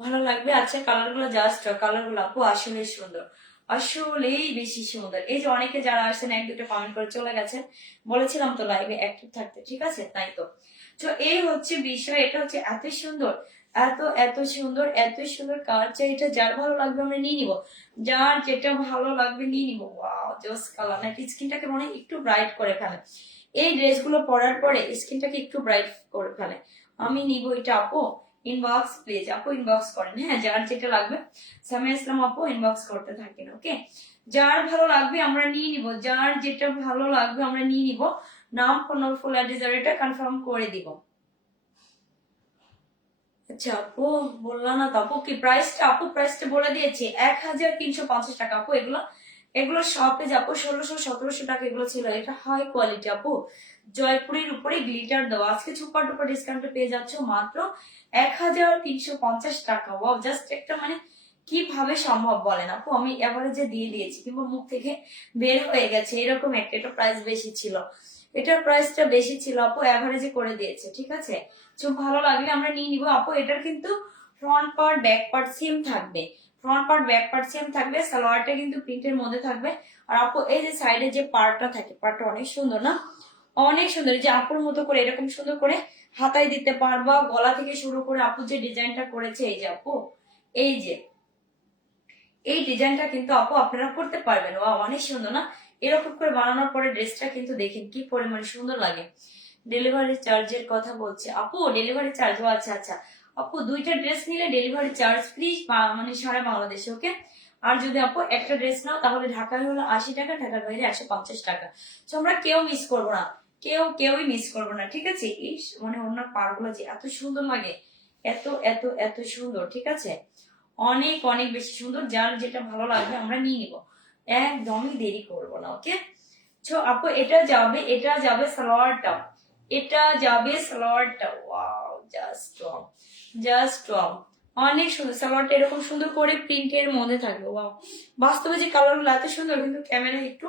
ভালো লাগবে। আচ্ছা, কালার গুলো জাস্ট কালার গুলো আপু আসলে সুন্দর, আসলেই বেশি সুন্দর। এই যে অনেকে যারা আসছেন এক দুটো কমেন্ট করে চলে গেছেন, বলেছিলাম তো লাইভে অ্যাক্টিভ থাকতে, ঠিক আছে? তাই তো। তো এই হচ্ছে বিষয়, এটা হচ্ছে এত সুন্দর, এত এত সুন্দর, এত সুন্দর কালার চাই, এটা যার ভালো লাগবে আমরা নিয়ে নিব, যার যেটা ভালো লাগবে নিয়ে নিব। ওয়াও জোস কালার, নাকি স্কিনটাকে মনে হয় একটু ব্রাইট করে ফেলে, এই ড্রেসগুলো পরার পরে স্কিনটাকে একটু ব্রাইট করে ফেলে। আমি নিব এটা আপু, ইনবক্স প্লিজ আপু, ইনবক্স করেন, হ্যাঁ যার যেটা লাগবে। সামিয়া ইসলাম আপু ইনবক্স করতে থাকেন, ওকে? যার ভালো লাগবে আমরা নিয়ে নিব, যার যেটা ভালো লাগবে আমরা নিয়ে নিব। নাম, ফোন নম্বর, ফুল অ্যাড্রেস এটা কনফার্ম করে দিব। আচ্ছা আপু বললাম না তো আপু, কি প্রাইসটা আপু? প্রাইসটা বলে দিয়েছি 1350 টাকা আপু। এগুলো এগুলো শপে যাবো 1600-1700 টাকা এগুলো ছিল। এটা হাই কোয়ালিটি আপু, জয়পুরের উপরে গ্লিটার দেওয়া। আজকে সুপার ডুপার ডিসকাউন্টে পেয়ে যাচ্ছ মাত্র 1350 টাকা। ওয়াও, জাস্ট একটা মানে কিভাবে সম্ভব বলেন আপু? আমি এভারেজে দিয়ে দিয়েছি, কিংবা মুখ থেকে বের হয়ে গেছে এরকম একটা। এটা প্রাইস বেশি ছিল, এটার প্রাইসটা বেশি ছিল আপু, এভারেজে করে দিয়েছে, ঠিক আছে? তো ভালো লাগলে আমরা নিয়ে নিবো আপু। এটার কিন্তু front part back part same থাকবে, front part back part same থাকবে। সালোয়ারটা কিন্তু প্রিন্টের মধ্যে থাকবে। আর আপু এই যে সাইডে যে পার্টটা থাকে, পার্টটা অনেক সুন্দর না? অনেক সুন্দর। এই যে আপুর মতো করে এরকম সুন্দর করে হাতায় দিতে পারবা, গলা থেকে শুরু করে আপু যে ডিজাইনটা করেছে, এই যে আপু, এই যে এই ডিজাইনটা কিন্তু আপু আপনারা করতে পারবেন। ও অনেক সুন্দর না? এরকম করে বানানোর পরে ড্রেসটা কিন্তু দেখেন কি পরিমাণ সুন্দর লাগে। ডেলিভারি চার্জের কথা বলছে আপু, ডেলিভারি চার্জ, ও আচ্ছা আচ্ছা আপু, দুইটা ড্রেস নিলে ডেলিভারি চার্জ ফ্রি, মানে সারা বাংলাদেশে, ওকে? আর যদি আপু একটা ড্রেস নাও তাহলে ঢাকায় হলো 80 টাকা, ঢাকার বাইরে 150 টাকা। তো আমরা কেউ মিস করবো না, কেউই মিস করবো না, ঠিক আছে? এই মানে ওনার পাড়গুলো যে এত সুন্দর লাগে, এত এত এত সুন্দর, ঠিক আছে? অনেক অনেক বেশি সুন্দর। যার যেটা ভালো লাগবে আমরা নিয়ে নিব, একদমই দেরি করব না, ওকে? তো আপু এটা যাবে সালোয়ারটা, এটা যাবে সালোয়ারটা। ওয়াও, জাস্ট ওয়াও, অনেক সুন্দর। সালোয়ারটা এরকম সুন্দর করে প্রিন্টের মধ্যে থাকবে। ওয়াও, বাস্তবে যে কালারগুলো এত সুন্দর, কিন্তু ক্যামেরা একটু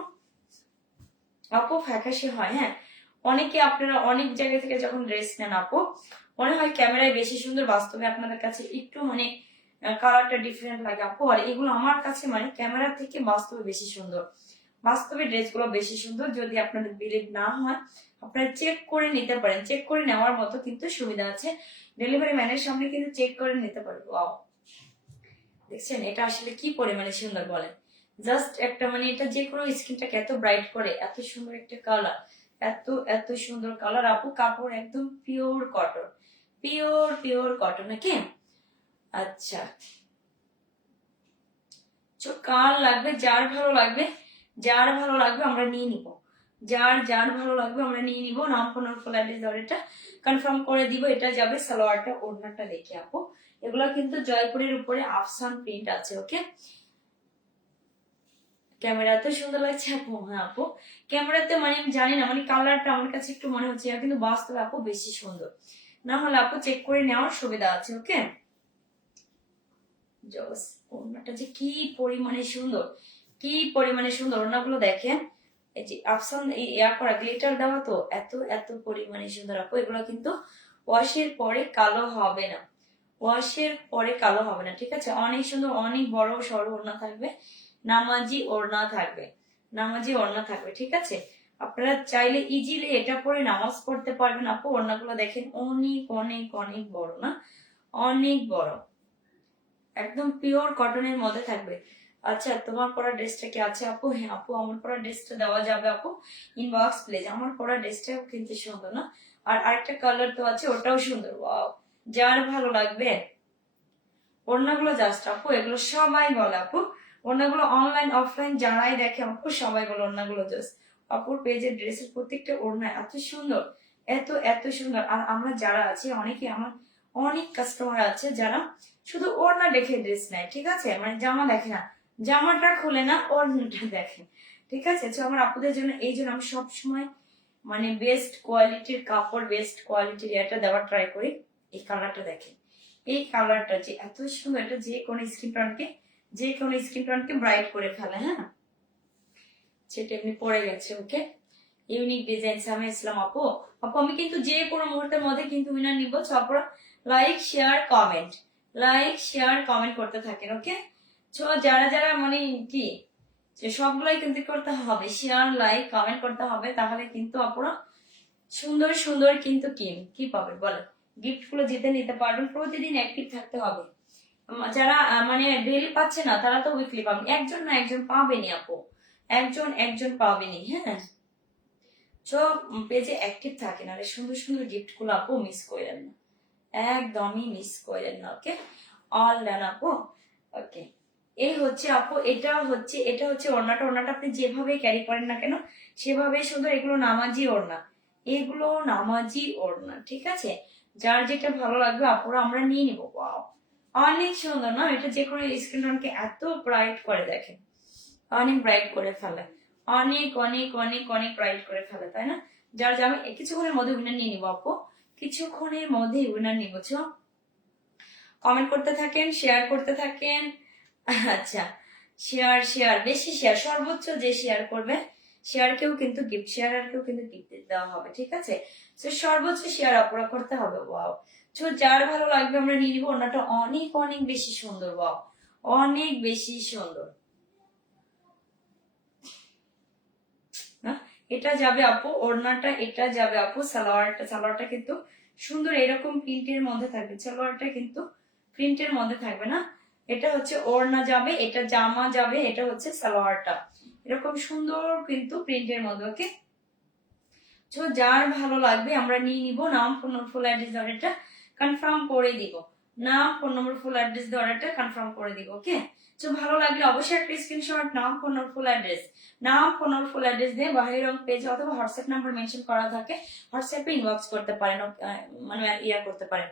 আপু ফ্যাকাশে হয়, হ্যাঁ। অনেকে আপনারা অনেক জায়গা থেকে যখন ড্রেস নেন আপু, মনে হয় ক্যামেরায় বেশি সুন্দর, বাস্তবে আপনাদের কাছে একটু মানে কালারটা ডিফারেন্ট লাগে আপু। আর এগুলো আমার কাছে মানে ক্যামেরা থেকে বাস্তবে বেশি সুন্দর, বাস্তবে ড্রেসগুলো বেশি সুন্দর। যদি আপনাদের বিলিভ না হয় আপনারা চেক করে নিতে পারেন, চেক করে নেওয়ার মতো কিন্তু সুবিধা আছে, ডেলিভারি ম্যানের সামনে কিন্তু চেক করে নিতে পারবো। ওয়াও, দেখছেন এটা আসলে কি পরিমাণে সুন্দর বলেন? জাস্ট একটা মানে এটা যে কোনো স্কিনটাকে এত ব্রাইট করে, এত সুন্দর একটা কালার, এত এত সুন্দর কালার আপু। কাপড় একদম পিওর কটন, পিওর কটন, নাকি? আচ্ছা, কার লাগবে, যার ভালো লাগবে, যার ভালো লাগবে আমরা নিয়ে নিব, যার ভালো লাগবে আমরা নিয়ে নিব। নাম, ফোন, ফুল অ্যাড্রেস এটা কনফার্ম করে দিব। এটা যাবে সালোয়ারটা, ওড়নাটা দেখি আপু। এগুলো কিন্তু জয়পুরের উপরে আফসান প্রিন্ট আছে, ওকে? ক্যামেরাতে সুন্দর লাগছে আপু, হ্যাঁ আপু ক্যামেরাতে মানে আমি জানি না, মানে কালারটা আমার কাছে একটু মনে হচ্ছে, কিন্তু বাস্তবে আপু বেশি সুন্দর। না হলে আপু চেক করে নেওয়ার সুবিধা আছে, ওকে? জস, ওড়নাটা যে কি পরিমাণে সুন্দর, কি পরিমাণে সুন্দর। ওড়নাগুলো দেখেন, এই যে আফসান ইয়া করা গ্লিটার দেওয়া, তো এত এত পরিমাণে সুন্দর আপু। এগুলো কিন্তু ওয়াশের পরে কালো হবে না, ওয়াশের পরে কালো হবে না, ঠিক আছে? অনেক সুন্দর, অনেক বড় সড়ো ওড়না থাকবে, নামাজি ওড়না থাকবে, নামাজি ওড়না থাকবে, ঠিক আছে? আপনারা চাইলে ইজিলি এটা পরে নামাজ পড়তে পারবেন আপু। ওড়নাগুলো দেখেন অনেক অনেক অনেক বড় না? অনেক বড়, একদম পিওর কটনের মধ্যে থাকবে। আচ্ছা, তোমার পরা ড্রেসটা কি আছে আপু? হ্যাঁ আপু, আমার পরা ড্রেসটা দেওয়া যাবে আপু, ইনবক্স প্লিজ। আমার পরা ড্রেসটাও কিন্তু সুন্দর না? আর আরেকটা কালার তো আছে, ওটাও সুন্দর। ওয়াও, যার ভালো লাগবে। ওড়নাগুলো জাস্ট আপু, এগুলো সবাই বলে আপু, ওড়নাগুলো অনলাইন অফলাইন যারাই দেখে আপু সবাই বলে ওড়নাগুলো জাস্ট। আপুর পেজের ড্রেসের প্রত্যেকটা ওড়না এত সুন্দর, এত এত সুন্দর। আর আমরা যারা আছি অনেকে, আমার অনেক কাস্টমার আছে যারা শুধু ওড়না দেখে ড্রেস নেয়, ঠিক আছে? মানে জামা দেখে না, জামাটা খুলে না, ওড়নাটা দেখে, ঠিক আছে? তো আমার আপুদের জন্য এই জন্য আমি সবসময় মানে বেস্ট কোয়ালিটির কাপড়, বেস্ট কোয়ালিটির এটা দেওয়ার ট্রাই করি। এই কালারটা দেখেন, এই কালারটা যে এত সুন্দর, এটা যে কোনো স্কিন টোনকে ব্রাইট করে ফেলে, হ্যাঁ। সেটা এমনি পড়ে গেছে, ওকে? ইউনিক ডিজাইন, সামিয়া ইসলাম আপু। আপু আমি কিন্তু যে কোনো মুহূর্তের মধ্যে কিন্তু উইনার নিব। আপনারা লাইক শেয়ার কমেন্ট করতে থাকেন, ওকে? তো যারা যারা মানে কি যে সবগুলাই কিন্তু করতে হবে, শেয়ার লাইক কমেন্ট করতে হবে, তাহলে কিন্তু আপনারা সুন্দর সুন্দর কিন্তু কি পাবে বলে গিফট গুলো জিতে নিতে পারবেন। প্রতিদিন অ্যাক্টিভ থাকতে হবে। যারা মানে ডেইলি পাচ্ছে না তারা তো উইকলি পাবেন, একজন না একজন পাবেনি আপু, একজন পাবেনি। হ্যাঁ, তো পেজে অ্যাক্টিভ থাকেন, আর সুন্দর সুন্দর গিফট গুলো আপু মিস করেন না, একদমই মিস করেন না। ওকে, অল ডান আপু। ওকে, এই হচ্ছে আপু, এটা হচ্ছে ওড়নাটা। ওড়নাটা আপনি যেভাবে ক্যারি করেন না কেন সেভাবে সুন্দর। এগুলো নামাজি ওড়না, এগুলো নামাজি ওড়না, ঠিক আছে। যার যেটা ভালো লাগবে আপুরা আমরা নিয়ে নিবো। ওয়াও, অনেক সুন্দর না এটা? যে কোনো স্কিন টোনকে এত ব্রাইট করে, দেখেন অনেক ব্রাইট করে ফেলে, অনেক অনেক অনেক অনেক ব্রাইট করে ফেলে, তাই না? যার যে আমি কিছুক্ষণের মধ্যে উইনার নিয়ে নিবো আপু, কিছুক্ষণের মধ্যে উইনার নিবো। কমেন্ট করতে থাকেন, শেয়ার করতে থাকেন। আচ্ছা, শেয়ার শেয়ার বেশি শেয়ার, সর্বোচ্চ যে শেয়ার করবে শেয়ারকেও কিন্তু গিফট, শেয়ারকেও কিন্তু গিফট দেওয়া হবে, ঠিক আছে। তো সর্বোচ্চ শেয়ার আপনারা করতে হবে। ওয়াও, তো যার ভালো লাগবে আমরা নিয়ে নিবো। ওনাটা অনেক অনেক বেশি সুন্দর, ওয়াও অনেক বেশি সুন্দর। এটা যাবে আপু ওড়নাটা, এটা যাবে আপু সালোয়ারটা কিন্তু সুন্দর এরকম প্রিন্টের মধ্যে থাকবে। সালোয়ারটা কিন্তু প্রিন্টের মধ্যে থাকবে না, এটা হচ্ছে ওড়না যাবে, এটা জামা যাবে, এটা হচ্ছে সালোয়ারটা এরকম সুন্দর কিন্তু প্রিন্টের মধ্যে। ওকে, তো যার ভালো লাগবে আমরা নিয়ে নিব। নাম, ফোন নম্বর, ফুল অ্যাড্রেস অর্ডারটা কনফার্ম করে দিব। নাম, ফোন নম্বর, ফুল অ্যাড্রেস অর্ডারটা কনফার্ম করে দিব। ওকে, তো ভালো লাগলে অবশ্যই একটা স্ক্রিনশট, নাম, ফোন নম্বর, ফুল অ্যাড্রেস, নাম, ফোন নম্বর, ফুল অ্যাড্রেস দিয়ে বাহিরং পেজ অথবা হোয়াটসঅ্যাপ নাম্বার মেনশন করা থাকে, হোয়াটসঅ্যাপে ইনবক্স করতে পারেন, মানে করতে পারেন।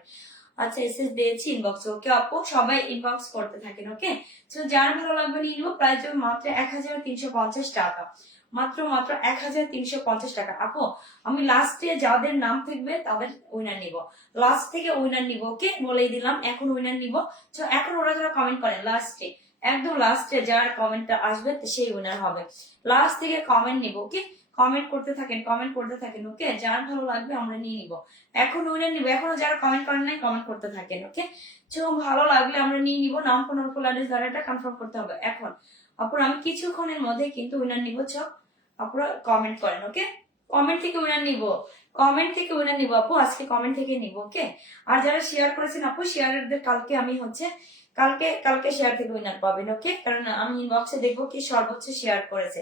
আচ্ছা, এসএস দিয়েছি ইনবক্স। ওকে আপু, সবাই ইনবক্স করতে থাকেন। ওকে, তো যার ভালো লাগবে নিয়ে নিব। প্রাইস মাত্র 1350 টাকা, মাত্র 1350 টাকা। আপু আমি লাস্টে যাদের নাম থাকবে তাদের উইনার নিব, লাস্ট থেকে উইনার নিব। ওকে, বলেই দিলাম এখন উইনার নিব। তো এখন ওরা যারা কমেন্ট করেন লাস্টে, একদম লাস্টে যার কমেন্টটা আসবে সেই উইনার হবে। লাস্ট থেকে কমেন্ট নিব। ওকে, কমেন্ট করতে থাকেন, কমেন্ট করতে থাকেন। ওকে, যার ভালো লাগবে আমরা নিয়ে নিব, এখন উইনার নিব। এখনো যারা কমেন্ট করেন নাই কমেন্ট করতে থাকেন। ওকে, তো ভালো লাগলে আমরা নিয়ে নিব। নাম, ফোন নম্বর, ফুল অ্যাড্রেস দ্বারা কনফার্ম করতে হবে এখন। আপুরা আমি কিছুক্ষণের মধ্যে কিন্তু উইনার নিব। আপুরা কমেন্ট করেন। ওকে, কমেন্ট থেকে উইনার নিব, কমেন্ট থেকে উইনার নিব আপু, আজকে কমেন্ট থেকে নিব। ওকে, আর যারা শেয়ার করেছেন আপু শেয়ারদের কালকে আমি হচ্ছে কালকে শেয়ার থেকে উইনার পাবেন। ওকে, কারণ আমি ইনবক্সে দেখবো কি সর্বোচ্চ শেয়ার করেছে।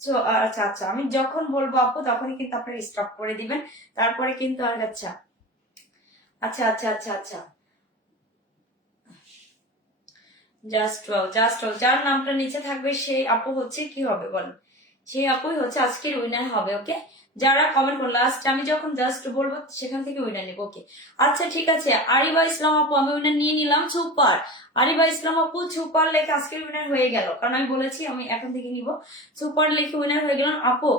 তো আচ্ছা আচ্ছা, আমি যখন বলবো আপু তখনই কিন্তু আপনারা স্টপ করে দিবেন, তারপরে কিন্তু আর আচ্ছা আচ্ছা আচ্ছা আচ্ছা আচ্ছা জাস্ট যার নামটা নিচে থাকবে সেই আপু হচ্ছে কি হবে বলেন, সেই আপুই হচ্ছে আজকের উইনার হবে। ওকে, যারা কমেন্ট করুন লাস্ট আমি যখন জাস্ট বলবো সেখান থেকে উইনার নিব। ওকে, আচ্ছা ঠিক আছে। আরিবা ইসলাম আপু আমি উইনার নিয়ে নিলাম। সুপার, আরিবা ইসলাম আপু সুপার লেখে আজকের উইনার হয়ে গেল, কারণ আমি বলেছি আমি এখন থেকে নিব। সুপার লেখে উইনার হয়ে গেলাম। আপু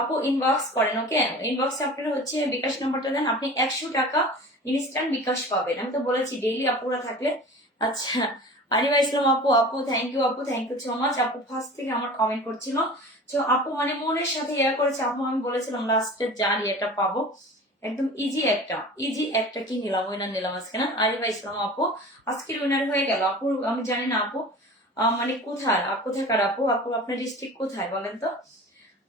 আপু ইনবক্স করেন। ওকে, ইনবক্সে আপনারা হচ্ছে বিকাশ নাম্বারটা দেন, আপনি 100 টাকা ইনস্ট্যান্ট বিকাশ পাবেন। আমি তো বলেছি ডেইলি আপুরা থাকলে। আচ্ছা, আরিবা ইসলাম আপু, আপু থ্যাংক ইউ, আপু থ্যাংক ইউ সো মাচ। আপু ফার্স্ট থেকে আমার কমেন্ট করছিল, তো আপু মানে মনের সাথে করেছে। আপু আমি বলেছিলাম লাস্টের যার এটা পাবো একদম ইজি একটা কি নিলাম, উইনার নিলাম আজকে না। আরিবা ইসলাম আপু আজকের উইনার হয়ে গেল। আপু আমি জানি না আপু মানে কোথায়, কোথাকার আপু, আপু আপনার ডিস্ট্রিক্ট কোথায় বলেন তো।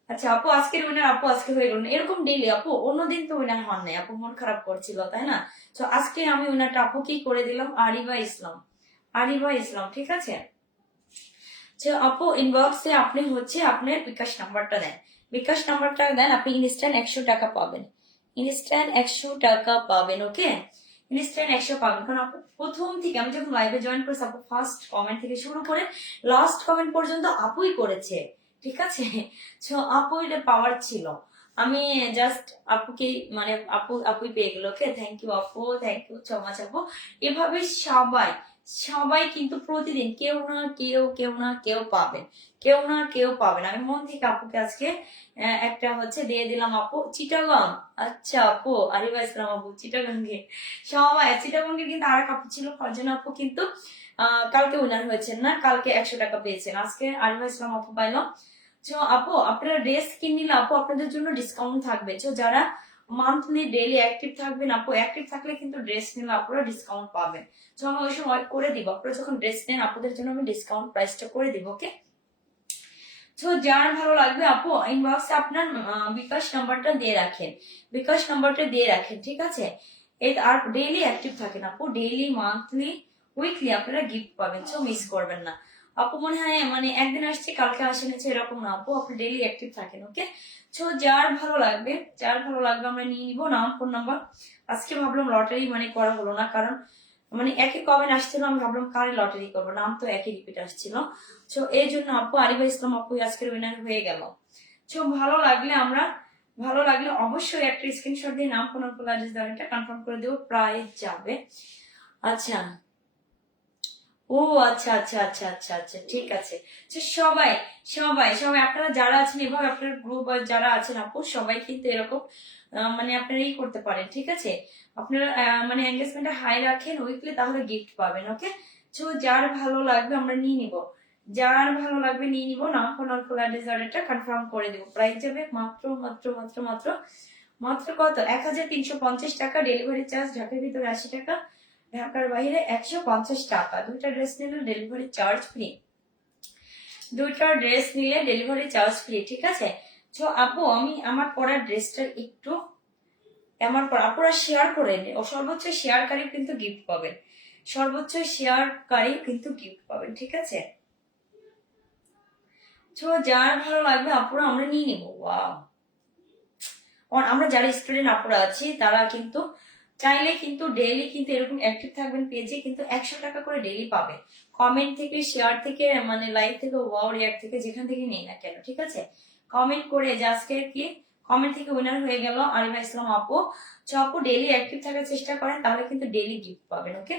আচ্ছা আপু আজকের উইনার, আপু আজকে হয়ে গেল। এরকম ডেইলি আপু, অন্যদিন তো উইনার হন নাই, আপু মন খারাপ করছিল তাই না। তো আজকে আমি উইনারটা আপু কি করে দিলাম, আরিবা ইসলাম, আরিবা ইসলাম, ঠিক আছে। যে আপু ইনবক্সে আপনি হচ্ছে আপনার বিকাশ নাম্বারটা দেন, বিকাশ নাম্বারটা দেন, আপনি ইনস্ট্যান্ট 100 টাকা পাবেন, ইনস্ট্যান্ট 100 টাকা পাবেন। ওকে, ইনস্ট্যান্ট 100 পাবেন। কারণ আপু প্রথম থেকে আমি যখন লাইভে জয়েন করেছি আপু ফার্স্ট কমেন্ট থেকে শুরু করে লাস্ট কমেন্ট পর্যন্ত আপুই করেছে, ঠিক আছে। তো আপুই পাওয়ার ছিল, আমি জাস্ট আপুকে মানে আপুই পেয়ে গেল। ওকে, থ্যাংক ইউ আপু, থ্যাংক ইউ সো মাচ আপু। এভাবে সবাই সবাই কিন্তু প্রতিদিন কেউ পাবেন, কেউ পাবেন। আমি মন থেকে আপুকে আজকে একটা হচ্ছে দিয়ে দিলাম আপু। চিটাগাং, আচ্ছা আপু আরিবা ইসলাম আপু চিটাগাঙ্গে, সবাই চিটাগাঙ্গে কিন্তু আর এক আপু ছিল ফারজান আপু, কিন্তু কালকে উইনার হয়েছেন না, কালকে 100 টাকা পেয়েছেন, আজকে আরিবা ইসলাম আপু পাইলাম। তো আপু আপনারা ড্রেস কিনলে আপু আপনাদের জন্য ডিসকাউন্ট থাকবে। তো যারা মান্থলি ডেইলি অ্যাক্টিভ থাকবেন আপু। অ্যাক্টিভ থাকলে কিন্তু ড্রেস নিলে আপনারা ডিসকাউন্ট পাবেন। তো আমি ওই সময় করে দিব, আপনারা যখন ড্রেস নেন আপনাদের জন্য আমি ডিসকাউন্ট প্রাইসটা করে দিব। ওকে, তো যার ভালো লাগবে আপু ইনবক্সে আপনার বিকাশ নাম্বারটা দিয়ে রাখেন, বিকাশ নাম্বারটা দিয়ে রাখেন, ঠিক আছে। এই আর ডেইলি অ্যাক্টিভ থাকেন আপু, ডেইলি মান্থলি উইকলি আপনারা গিফট পাবেন, তো মিস করবেন না আপু। মনে হয় মানে একদিন আসছে কালকে আসেন এরকম না আপু, আপনি ডেইলি অ্যাক্টিভ থাকেন। ওকে, তো যার ভালো লাগবে, যার ভালো লাগবে আমরা নিয়ে নিবো নাম ফোন নাম্বার। আজকে ভাবলাম লটারি মানে করা হলো না, কারণ মানে একই কমেন্ট আসছিল, আমি ভাবলাম কারে লটারি করবো, নাম তো একই রিপিট আসছিল। তো এই জন্য আপু আরিফা ইসলাম আপু আজকের উইনার হয়ে গেল। তো ভালো লাগলে আমরা, ভালো লাগলে অবশ্যই একটা স্ক্রিনশট দিয়ে নাম ফোন নাম্বার অ্যাড্রেস দেওয়া, এটা কনফার্ম করে দেবো, প্রাইস যাবে। আচ্ছা, ও আচ্ছা আচ্ছা আচ্ছা আচ্ছা আচ্ছা, ঠিক আছে। তো সবাই সবাই সবাই আপনারা যারা আছেন এভাবে আপনার গ্রুপ যারা আছেন আপু সবাই কিন্তু এরকম মানে আপনারা ই করতে পারেন, ঠিক আছে। আপনারা মানে এঙ্গেজমেন্টটা হাই রাখেন উইকলি, তাহলে গিফট পাবেন। ওকে, তো যার ভালো লাগবে আমরা নিয়ে নিব, যার ভালো লাগবে নিয়ে নিব, নাম ফোন নাম্বার অ্যাড্রেস অর্ডারটা কনফার্ম করে দেবো। প্রাইস যাবে মাত্র মাত্র মাত্র মাত্র মাত্র কত, 1350 টাকা। ডেলিভারি চার্জ ঢাকার ভিতরে 80 টাকা, ঢাকার বাইরে 150 টাকা। দুইটা ড্রেস নিলে ডেলিভারি চার্জ ফ্রি, দুইটা ড্রেস নিলে ডেলিভারি চার্জ ফ্রি, ঠিক আছে। তো আপু আমি আমার পরা ড্রেসটা একটু আমার পর আপুরা শেয়ার করে নিন, ও সর্বোচ্চ শেয়ারকারী কিন্তু গিফট পাবেন, সর্বোচ্চ শেয়ারকারী কিন্তু গিফট পাবেন, ঠিক আছে। তো যার ভালো লাগবে আপুরা আমরা নিয়ে নিবো। ওয়াও, আমরা যারা স্টুডেন্ট আপুরা আছি তারা কিন্তু চাইলে কিন্তু ডেইলি কিন্তু এরকম অ্যাক্টিভ থাকবেন পেজে, কিন্তু 100 টাকা করে ডেইলি পাবে, কমেন্ট থেকে, শেয়ার থেকে, মানে লাইক থেকে, ওয়াও রিয়াক্ট থেকে, যেখান থেকে নেই না কেন, ঠিক আছে। কমেন্ট করে যে আজকে কি কমেন্ট থেকে উইনার হয়ে গেল আরিফা ইসলাম আপু। তো আপু ডেইলি অ্যাক্টিভ থাকার চেষ্টা করেন, তাহলে কিন্তু ডেইলি গিফট পাবেন। ওকে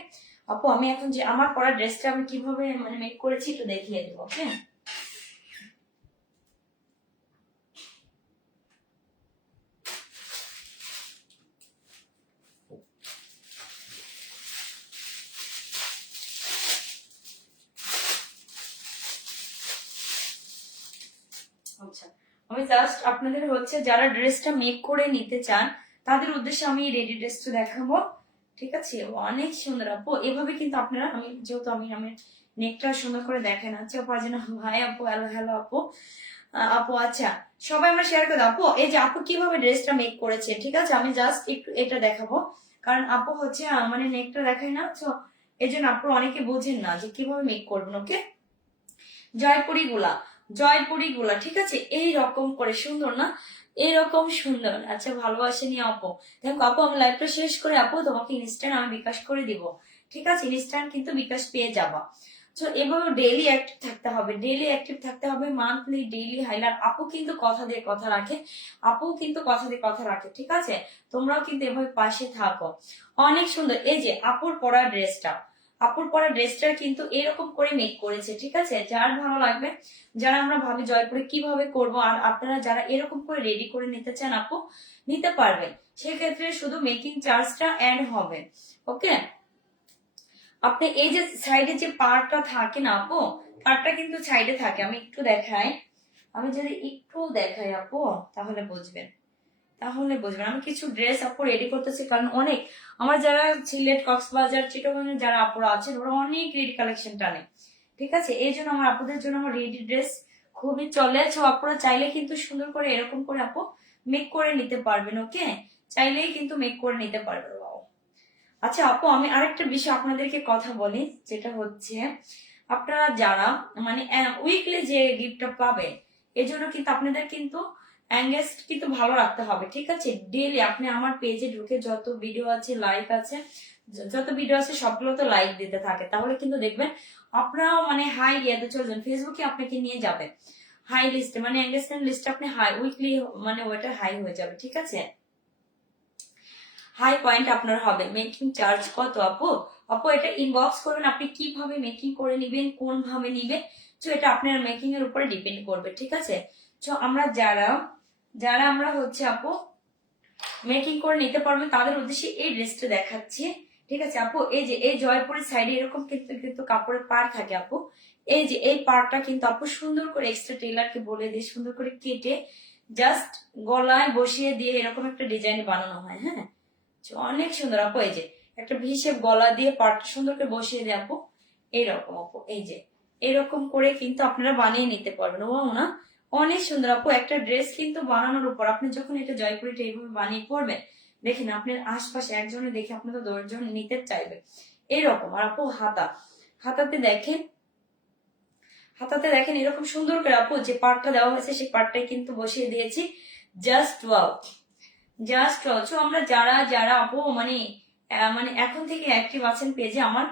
আপু, আমি এখন যে আমার পরা ড্রেসটা আমি কিভাবে মানে মেক করেছি একটু দেখিয়ে দেবো। ওকে, আচ্ছা আমি জাস্ট আপনাদের হচ্ছে যারা ড্রেসটা মেক করে নিতে চান তাদের উদ্দেশ্যে আমি রেডি ড্রেসটা দেখাবো, ঠিক আছে। অনেক সুন্দর আপু, এভাবে কিন্তু আপনারা, আমি যেহেতু আমি আমার নেকটা সুন্দর করে দেখেন, আচ্ছা আপু যেন, হাই আপু, হ্যালো হ্যালো আপু। আপু আচ্ছা সবাই আমরা শেয়ার করে দাও। আপু এই যে আপু কিভাবে ড্রেসটা মেক করেছে, ঠিক আছে, আমি জাস্ট একটু এটা দেখাবো, কারণ আপু হচ্ছে মানে নেকটা দেখাই না, তো এই জন্য আপু অনেকে বোঝেন না যে কিভাবে মেক করবেন। ওকে, জয়পুরি গুলা, জয়পুরি গুলা, ঠিক আছে, এই রকম করে সুন্দর না, এরকম সুন্দর। আচ্ছা ভালোবাসেনি আপু, দেখো আপু আমি লাইভটা শেষ করে আপু তোমাকে ইনস্ট্যান্ট আমি বিকাশ করে দিব, ঠিক আছে, ইনস্ট্যান্ট কিন্তু বিকাশ পেয়ে যাবা। তো এভাবে ডেইলি অ্যাক্টিভ থাকতে হবে, ডেইলি অ্যাক্টিভ থাকতে হবে, মান্থলি ডেইলি হাইলার। আপু কিন্তু কথা দিয়ে কথা রাখে, আপু কিন্তু কথা দিয়ে কথা রাখে, ঠিক আছে। তোমরাও কিন্তু এভাবে পাশে থাকো। অনেক সুন্দর এই যে আপুর পরা ড্রেসটা, আপুর পরা ড্রেসটা কিন্তু এরকম করে মেক করেছে, ঠিক আছে। যার ভালো লাগবে, যারা আমরা ভাবি জয়পুরে কিভাবে করব, আর আপনারা যারা এরকম করে রেডি করে নিতে চান আপু নিতে পারবেন, সেক্ষেত্রে শুধু মেকিং চার্জটা অ্যাড হবে। ওকে, আপনি এই যে সাইডে যে পার্টটা থাকে না আপু, পার্টটা কিন্তু সাইডে থাকে, আমি একটু দেখাই, আমি যদি একটু দেখাই আপু তাহলে বুঝবেন, তাহলে বুঝবেন। আমি কিছু ড্রেস আপু রেডি করতেছি, কারণ অনেক আমার যারা সিলেট, কক্সবাজার, চিটাগাং যারা আপুরা আছেন ওরা অনেক রেডি কালেকশন টানে, ঠিক আছে। এই জন্য আমার আপুদের জন্য আমার রেডি ড্রেস খুবই চলে। তো আপুরা চাইলে কিন্তু সুন্দর করে এরকম করে আপু মেক করে নিতে পারবেন। ওকে, চাইলেই কিন্তু মেক করে নিতে পারবেন। আচ্ছা আপু আমি আরেকটা বিষয় আপনাদেরকে কথা বলি, যেটা হচ্ছে আপনারা যারা মানে উইকলি যে গিফটটা পাবে, এজন্য কিন্তু আপনাদের কিন্তু এঙ্গেজ কিন্তু ভালো রাখতে হবে, ঠিক আছে। ডেইলি আপনি আমার পেজে ঢুকে যত ভিডিও আছে, লাইক আছে, যত ভিডিও আছে সবগুলো তো লাইক দিতে থাকে, তাহলে কিন্তু দেখবেন আপনারাও মানে হাই ইয়েতে চলে যান, ফেসবুকে আপনাকে নিয়ে যাবে হাই লিস্টে, মানে এঙ্গেজমেন্ট লিস্টে আপনি হাই উইকলি মানে ওইটা হাই হয়ে যাবে, ঠিক আছে। হাই পয়েন্ট আপনার হবে। মেকিং চার্জ কত আপু? আপু এটা ইনবক্স করবেন, আপনি কিভাবে মেকিং করে নিবেন, কোন ভাবে নিবেন, তো এটা আপনার মেকিং এর উপরে ডিপেন্ড করবে, ঠিক আছে। তো আমরা যারা যারা আমরা হচ্ছে আপু মেকিং করে নিতে পারবেন তাদের উদ্দেশ্যে এই ড্রেসটা দেখাচ্ছি, ঠিক আছে আপু। এই যে এই জয়পুরের সাইডে এরকম কিন্তু কিন্তু কাপড়ের পাড় থাকে আপু, এই যে এই পাড়টা কিন্তু আপু সুন্দর করে এক্সট্রা টেলারকে বলে দিয়ে সুন্দর করে কেটে জাস্ট গলায় বসিয়ে দিয়ে এরকম একটা ডিজাইন বানানো হয়। হ্যাঁ, অনেক সুন্দর আপু। এই যে একটা ভি শেপ গলা দিয়ে পাটটা সুন্দর করে বসিয়ে দিয়ে আপু এইরকম আপু, এই যে এরকম করে কিন্তু আপনারা বানিয়ে নিতে পারবেন। ও না, অনেক সুন্দর আপু। একটা ড্রেস কিন্তু বানানোর উপর আপনি যখন এটা জয়পুরিটা এইভাবে বানিয়ে পরবেন, দেখেন আপনার আশপাশে একজনে দেখে আপনি তো 10 জন নিতে চাইবে এরকম। আর আপু হাতাতে দেখেন, এরকম সুন্দর করে আপু যে পার্টটা দেওয়া হয়েছে সেই পার্টটাই কিন্তু বসিয়ে দিয়েছি। Just wow, just wow. So আমরা যারা যারা আপু মানে এখন থেকে অ্যাক্টিভ আছেন পেজে, আমার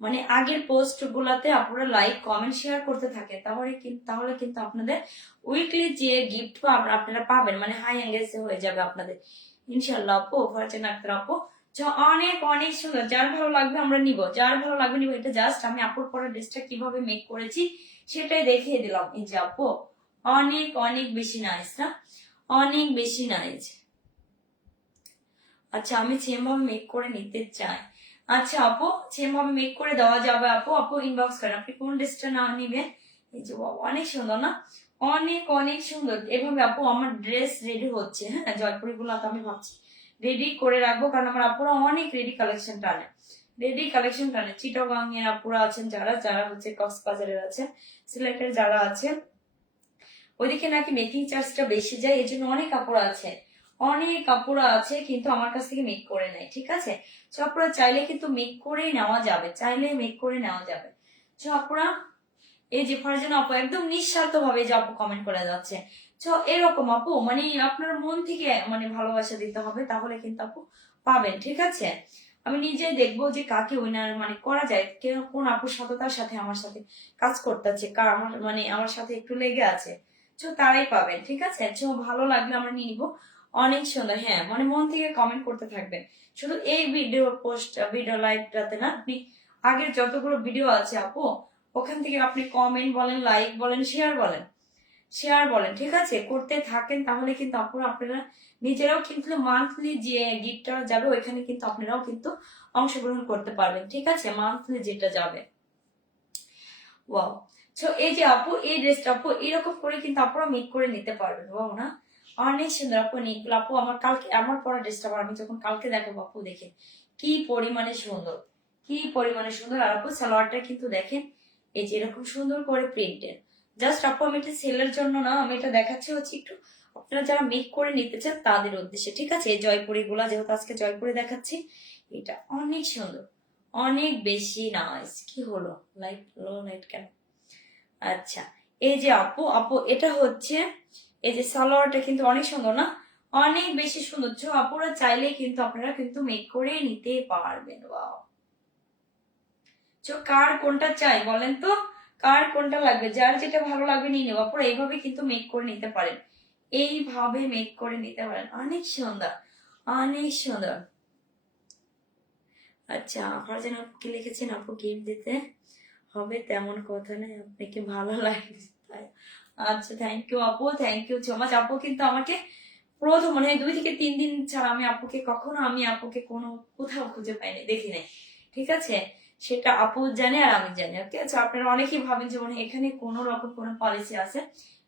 মানে আগের পোস্ট গুলাতে আপনারা লাইক কমেন্ট শেয়ার করতে থাকে, তাহলে কিন্তু আপনাদের উইকলি যে গিফট আপনারা পাবেন মানে হাই এঙ্গেজ হয়ে যাবে আপনাদের ইনশাল্লাহ আপু। ফারজানা আক্তার আপু অনেক অনেক সুন্দর। যার ভালো লাগবে আমরা নিব, যার ভালো লাগবে নিব। এটা জাস্ট আমি আপুর পরা ড্রেসটা কিভাবে মেক করেছি সেটাই দেখিয়ে দিলাম। এই যে আপু অনেক অনেক বেশি নাইস না, অনেক বেশি নাইস। আচ্ছা আমি সেম ভাবে মেক করে নিতে চাই। আচ্ছা আপু সেম ভাবে মেক করে দেওয়া যাবে আপু। আপু ইনবক্স করেন আপনি কোন ড্রেসটা না নিবেন। এই যে অনেক সুন্দর না, অনেক অনেক সুন্দর। এভাবে আপু আমার ড্রেস রেডি হচ্ছে। হ্যাঁ, জয়পুরি গুলো তো আমি ভাবছি রেডি করে রাখবো, কারণ আমার আপুরা অনেক রেডি কালেকশন টানে। চিটাগাং এর আপুরা আছেন যারা যারা হচ্ছে কক্সবাজারের আছেন, সিলেটের যারা আছেন, ওইদিকে নাকি মেকিং চার্জটা বেশি যায়, এই জন্য অনেক কাপড় আছে কিন্তু আমার কাছ থেকে মেক করে নেয়। ঠিক আছে, তো আপনারা চাইলে কিন্তু মেক করেই নেওয়া যাবে, তো আপনারা এই যে ফারজানা আপু একদম নিঃস্বার্থ ভাবে যে আপু কমেন্ট করে যাচ্ছে। তো এরকম আপু মানে আপনার মন থেকে মানে ভালোবাসা দিতে হবে, তাহলে কিন্তু আপু পাবেন। ঠিক আছে, আমি নিজেই দেখবো যে কাকে উইনার মানে করা যায়, কোন আপুর সততার সাথে আমার সাথে কাজ করতেছে, কার আমার সাথে একটু লেগে আছে, তো তারাই পাবেন। ঠিক আছে, তো ভালো লাগলে আমরা নিয়ে নিবো। অনেক সুন্দর। হ্যাঁ, মানে মন থেকে কমেন্ট করতে থাকবেন, শুধু এই ভিডিও লাইভটাতে না, আপনি আগের যতগুলো ভিডিও আছে আপু ওখান থেকে আপনি কমেন্ট বলেন, লাইক বলেন, শেয়ার বলেন ঠিক আছে করতে থাকেন, তাহলে কিন্তু আপনারা নিজেরাও কিন্তু মান্থলি যে গিফটটা যাবে ওইখানে কিন্তু আপনারাও কিন্তু অংশগ্রহণ করতে পারবেন। ঠিক আছে, মান্থলি যেটা যাবে। ওয়াও, তো এই যে আপু এই ড্রেসটা আপু এরকম করে কিন্তু আপনারা মেক করে নিতে পারবেন। ওয়াও না, অনেক সুন্দর আপু। নিকগুলো আপু আমার পরা ড্রেসটা আমি যখন কালকে দেখাবো আপু দেখেন কি পরিমাণে সুন্দর। আর আপু সালোয়ারটা কিন্তু দেখেন এই যে এরকম সুন্দর করে প্রিন্টের। জাস্ট আপু আমি এটা সেলের জন্য না, আমি এটা দেখাচ্ছি হচ্ছে একটু আপনারা যারা মেক করে নিতে চান তাদের উদ্দেশ্যে। ঠিক আছে, এই জয়পুরি গুলা যেহেতু আজকে জয়পুরি দেখাচ্ছি, এটা অনেক সুন্দর, অনেক বেশি নাইস। কি হলো লাইট কেন? আচ্ছা, এই যে আপু এটা হচ্ছে এই যে সালোয়ারটা কিন্তু অনেক সুন্দর না, অনেক বেশি সুন্দর। আপুরা চাইলে কিন্তু আপনারা কিন্তু মেক করে নিতে পারবেন। ওয়াও, কার কোনটা চাই বলেন তো, কার কোনটা লাগবে, যার যেটা ভালো লাগবে নিয়ে নেবো। আপুরা এইভাবে কিন্তু মেক করে নিতে পারেন, অনেক সুন্দর, অনেক সুন্দর। আচ্ছা, আপনারা যেন কি লিখেছেন আপু গিফট দিতে হবে তেমন কথা নেই, আপনাকে ভালো লাগে। আচ্ছা, থ্যাংক ইউ আপু, থ্যাংক ইউ সো মাচ। আপু কিন্তু আমাকে প্রথম মানে 2 থেকে 3 দিন ছাড়া আমি আপুকে কোথাও খুঁজে পাইনি, দেখি নাই। ঠিক আছে, সেটা আপু জানে আর আমি জানি। ওকে, আচ্ছা আপনারা অনেকেই ভাবেন যে মানে এখানে কোনো রকম কোনো পলিসি আছে,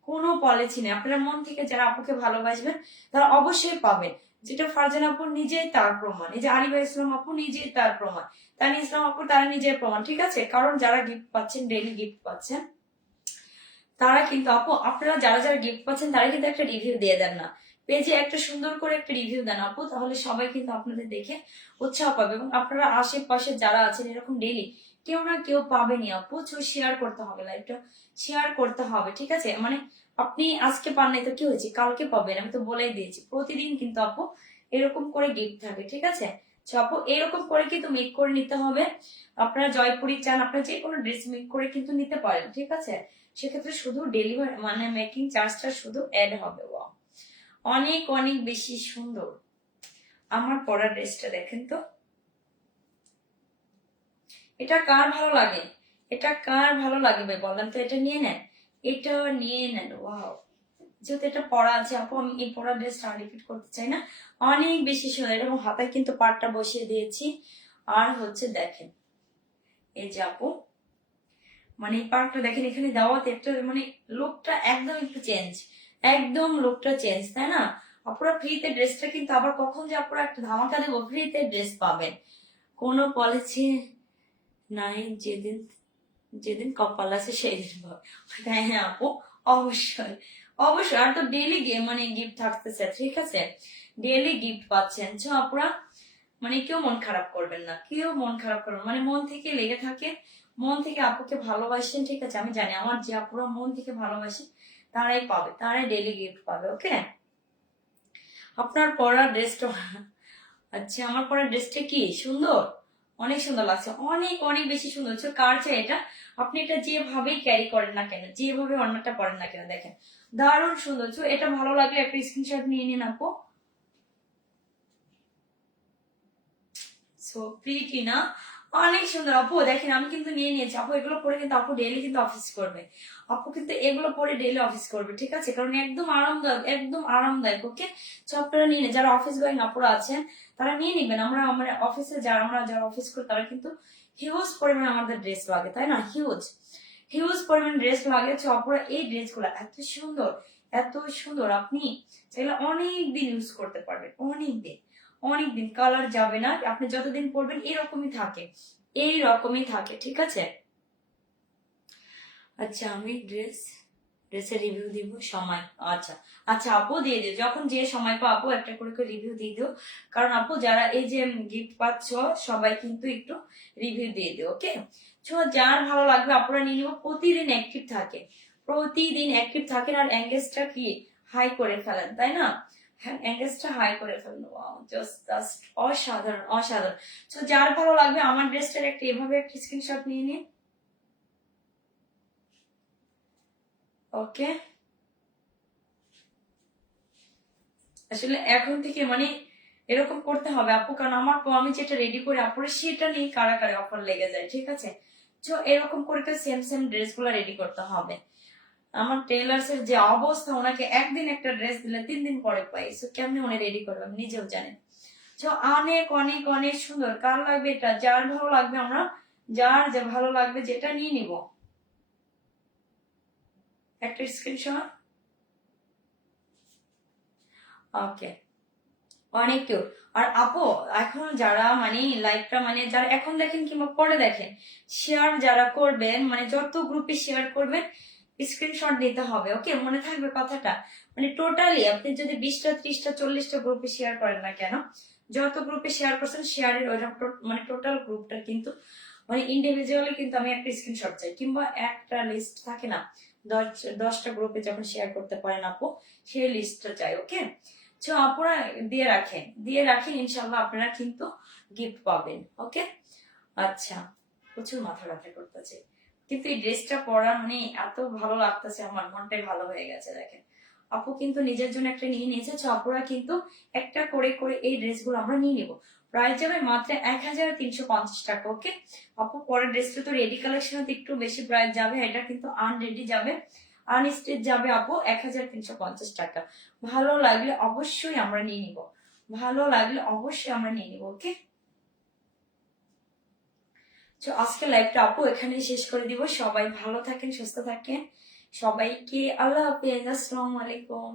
কোনো পলিসি নেই। আপনারা মন থেকে যারা আপুকে ভালোবাসবেন তারা অবশ্যই পাবেন। যেটা ফারজানা আপু নিজেই তার প্রমাণ, এই যে আরিবা ইসলাম আপু নিজেই তার প্রমাণ, তানিয়া ইসলাম আপু তারা নিজের প্রমাণ। ঠিক আছে, কারণ যারা গিফট পাচ্ছেন, ডেইলি গিফট পাচ্ছেন, তারা কিন্তু আপু আপনারা যারা যারা গিফট পাচ্ছেন তারা কিন্তু একটা রিভিউ দিয়ে দেন না, পেজে একটা সুন্দর করে একটা রিভিউ দেন আপু, তাহলে সবাই কিন্তু আপনাদের দেখে উৎসাহ পাবে। এবং আপনারা আশেপাশে যারা আছেন এরকম ডেইলি কেউ না কেউ পাবেনি আপু, শেয়ার করতে হবে, লাইভটা শেয়ার করতে হবে। ঠিক আছে, মানে আপনি আজকে পান নাই তো কি হয়েছে, কালকে পাবেন, আমি তো বলেই দিয়েছি। প্রতিদিন কিন্তু আপু এরকম করে গিফট থাকে। ঠিক আছে, আপু এরকম করে কিন্তু মেক করে নিতে হবে। আপনারা জয়পুরি চান, আপনারা যে কোনো ড্রেস মেক করে কিন্তু নিতে পারেন। ঠিক আছে, সেক্ষেত্রে শুধু ডেলিভারি মানে মেকিং চার্জটা শুধু অ্যাড হবে। অনেক অনেক বেশি সুন্দর। আমার পরা ড্রেসটা দেখেন তো, এটা কার ভালো লাগে, ভাই বলেন তো, এটা নিয়ে নেন। ওয়াও, যেহেতু এটা পরা আছে আপু, আমি এই পরা ড্রেসটা রিপিট করতে চাই না, অনেক বেশি সুন্দর। এবং হাতায় কিন্তু পাটটা বসিয়ে দিয়েছি। আর হচ্ছে দেখেন এই যে আপু মানে এই পার্টটা দেখেন এখানে দেওয়াতে একটা মানে লুকটা একদম একটু চেঞ্জ। একদম লুকটা চেঞ্জ, তাই না? আপনারা ফ্রিতে ড্রেসটা কিন্তু আবার কখন যে আপনারা একটা ধামাকা দেবো, ফ্রিতে ড্রেস পাবেন। কোনো পলিসি নাই, যেদিন যেদিন কপাল আছে সেই দিন পাবে। হ্যাঁ হ্যাঁ আপু, অবশ্যই অবশ্যই। আর তো ডেইলি মানে গিফট থাকতেছে, ঠিক আছে? ডেইলি গিফট পাচ্ছেন। তো আপনারা মানে কেউ মন খারাপ করবেন না, কেউ মন খারাপ করবেন, মানে মন থেকে লেগে থাকে, মন থেকে আপুকে ভালোবাসেন, ঠিক আছে? আমি জানি আমার যে আপুরা মন থেকে ভালোবাসে তারাই পাবে, তারাই ডেইলি গিফট পাবে। ওকে, আপনার পরা ড্রেসটা, আচ্ছা আমার পরা ড্রেসটা কি সুন্দর, অনেক সুন্দর লাগছে, অনেক অনেক বেশি সুন্দর হচ্ছে। কার চাই এটা? আপনি এটা যেভাবেই ক্যারি করেন না কেন, যেভাবে অন্যটা পরেন না কেন, দেখেন দারুণ সুন্দর। এটা ভালো লাগলে একটা স্ক্রিনশট নিয়ে নিন আপু। সো প্রিটি না, অনেক সুন্দর আপু। দেখেন আমি কিন্তু নিয়ে নিয়েছি আপু, এগুলো পরে কিন্তু আপু ডেইলি কিন্তু অফিস করবে, আপু কিন্তু এগুলো পরে ডেইলি অফিস করবে, ঠিক আছে? কারণ একদম আরামদায়ক, একদম আরামদায়ক। ওকে, তো আপনারা নিয়ে যারা অফিস গোয়িং আপুরা আছেন তারা নিয়ে নিবেন। আমরা মানে অফিসে আমরা যারা অফিস করি তারা কিন্তু হিউজ পরিমাণে আমাদের ড্রেস লাগে, তাই না? হিউজ হিউজ পরিমাণ ড্রেস লাগে। তো আপুরা এই ড্রেসগুলো এত সুন্দর, এত সুন্দর, আপনি চাইলে অনেক দিন ইউজ করতে পারবেন, অনেক দিন, অনেকদিন কালার যাবে না। আপনি যতদিন পরবেন এরকমই থাকে, এইরকমই থাকে, ঠিক আছে? আচ্ছা আমি ড্রেসের রিভিউ দিব সময়, আচ্ছা আচ্ছা আপু দিয়ে দিও, যখন যে সময় পা আপু একটা করে রিভিউ দিয়ে দিও। কারণ আপু যারা এই যে গিফট পাচ্ছ সবাই কিন্তু একটু রিভিউ দিয়ে দিও। ওকে, যার ভালো লাগবে আপনারা নিয়ে নিব। প্রতিদিন অ্যাক্টিভ থাকে, প্রতিদিন অ্যাক্টিভ থাকেন, আর এঙ্গেজটা কি হাই করে ফেলেন, তাই না? হ্যাঁ, এঙ্গেজটা হাই করে ফেলেন। ওয়াও, জাস্ট অসাধারণ অসাধারণ। যার ভালো লাগবে আমার ড্রেসটার একটা এভাবে একটা স্ক্রিনশট নিয়ে নিন। ওকে, আসলে এখন থেকে মানে এরকম করতে হবে আপু, কারণ আমি যেটা রেডি করি আপুরে সেটা নিয়ে কারাকারি অফার লেগে যায়, ঠিক আছে? এরকম করে সেম সেম ড্রেস গুলা রেডি করতে হবে। আমার টেলার্স এর যে অবস্থা, ওনাকে একদিন একটা ড্রেস দিলে 3 দিন পরে পাই। কেমনি উনি রেডি করবে আমি নিজেও জানি। অনেক অনেক অনেক সুন্দর। কার লাগবে এটা? যার ভালো লাগবে আমরা, যার যা ভালো লাগবে যেটা নিয়ে নিব। একটা স্ক্রিনশট। ওকে, অনেক কিউট। আর আপু এখন যারা মানে লাইভটা মানে যারা এখন দেখেন কিংবা পরে দেখেন, শেয়ার যারা করবেন মানে যত গ্রুপে শেয়ার করবেন স্ক্রিনশট দিতে হবে। ওকে, মনে থাকবে কথাটা? মানে টোটালি আপনি যদি 20টা 30টা 40টা গ্রুপে শেয়ার করেন না কেন, যত গ্রুপে শেয়ার করছেন শেয়ারের মানে টোটাল গ্রুপটা কিন্তু মানে ইন্ডিভিজুয়ালি কিন্তু আমি একটা স্ক্রিনশট চাই, কিংবা একটা লিস্ট থাকে না 10টা গ্রুপে যখন শেয়ার করতে পারেন আপু, সেই লিস্টটা চাই। ওকে, আপনারা দিয়ে রাখেন ইনশাল্লাহ আপনারা কিন্তু গিফট পাবেন। ওকে, আচ্ছা প্রচুর মাথা ব্যথা করতেছে, কিন্তু এই ড্রেসটা পরা মানে এত ভালো লাগতেছে, আমার মনটাই ভালো হয়ে গেছে। দেখেন আপু কিন্তু নিজের জন্য একটা নিয়ে নিয়েছে। আপুরা কিন্তু একটা করে করে এই ড্রেসগুলো আমরা নিয়ে নিব। প্রাইস যাবে মাত্র 1350 টাকা। ওকে আপু, পরের ড্রেসটা তো রেডি কালেকশন একটু বেশি প্রাইস যাবে, এটা কিন্তু আনরেডি যাবে, আনস্টিচ যাবে আপু 1350 টাকা। ভালো লাগলে অবশ্যই আমরা নিয়ে নিব, ভালো লাগলে অবশ্যই আমরা নিয়ে নিব। ওকে, আজকে লাইভটা আপু এখানে শেষ করে দিব। সবাই ভালো থাকেন, সুস্থ থাকেন, সবাইকে আল্লাহ হাফেজ, আসসালামু আলাইকুম।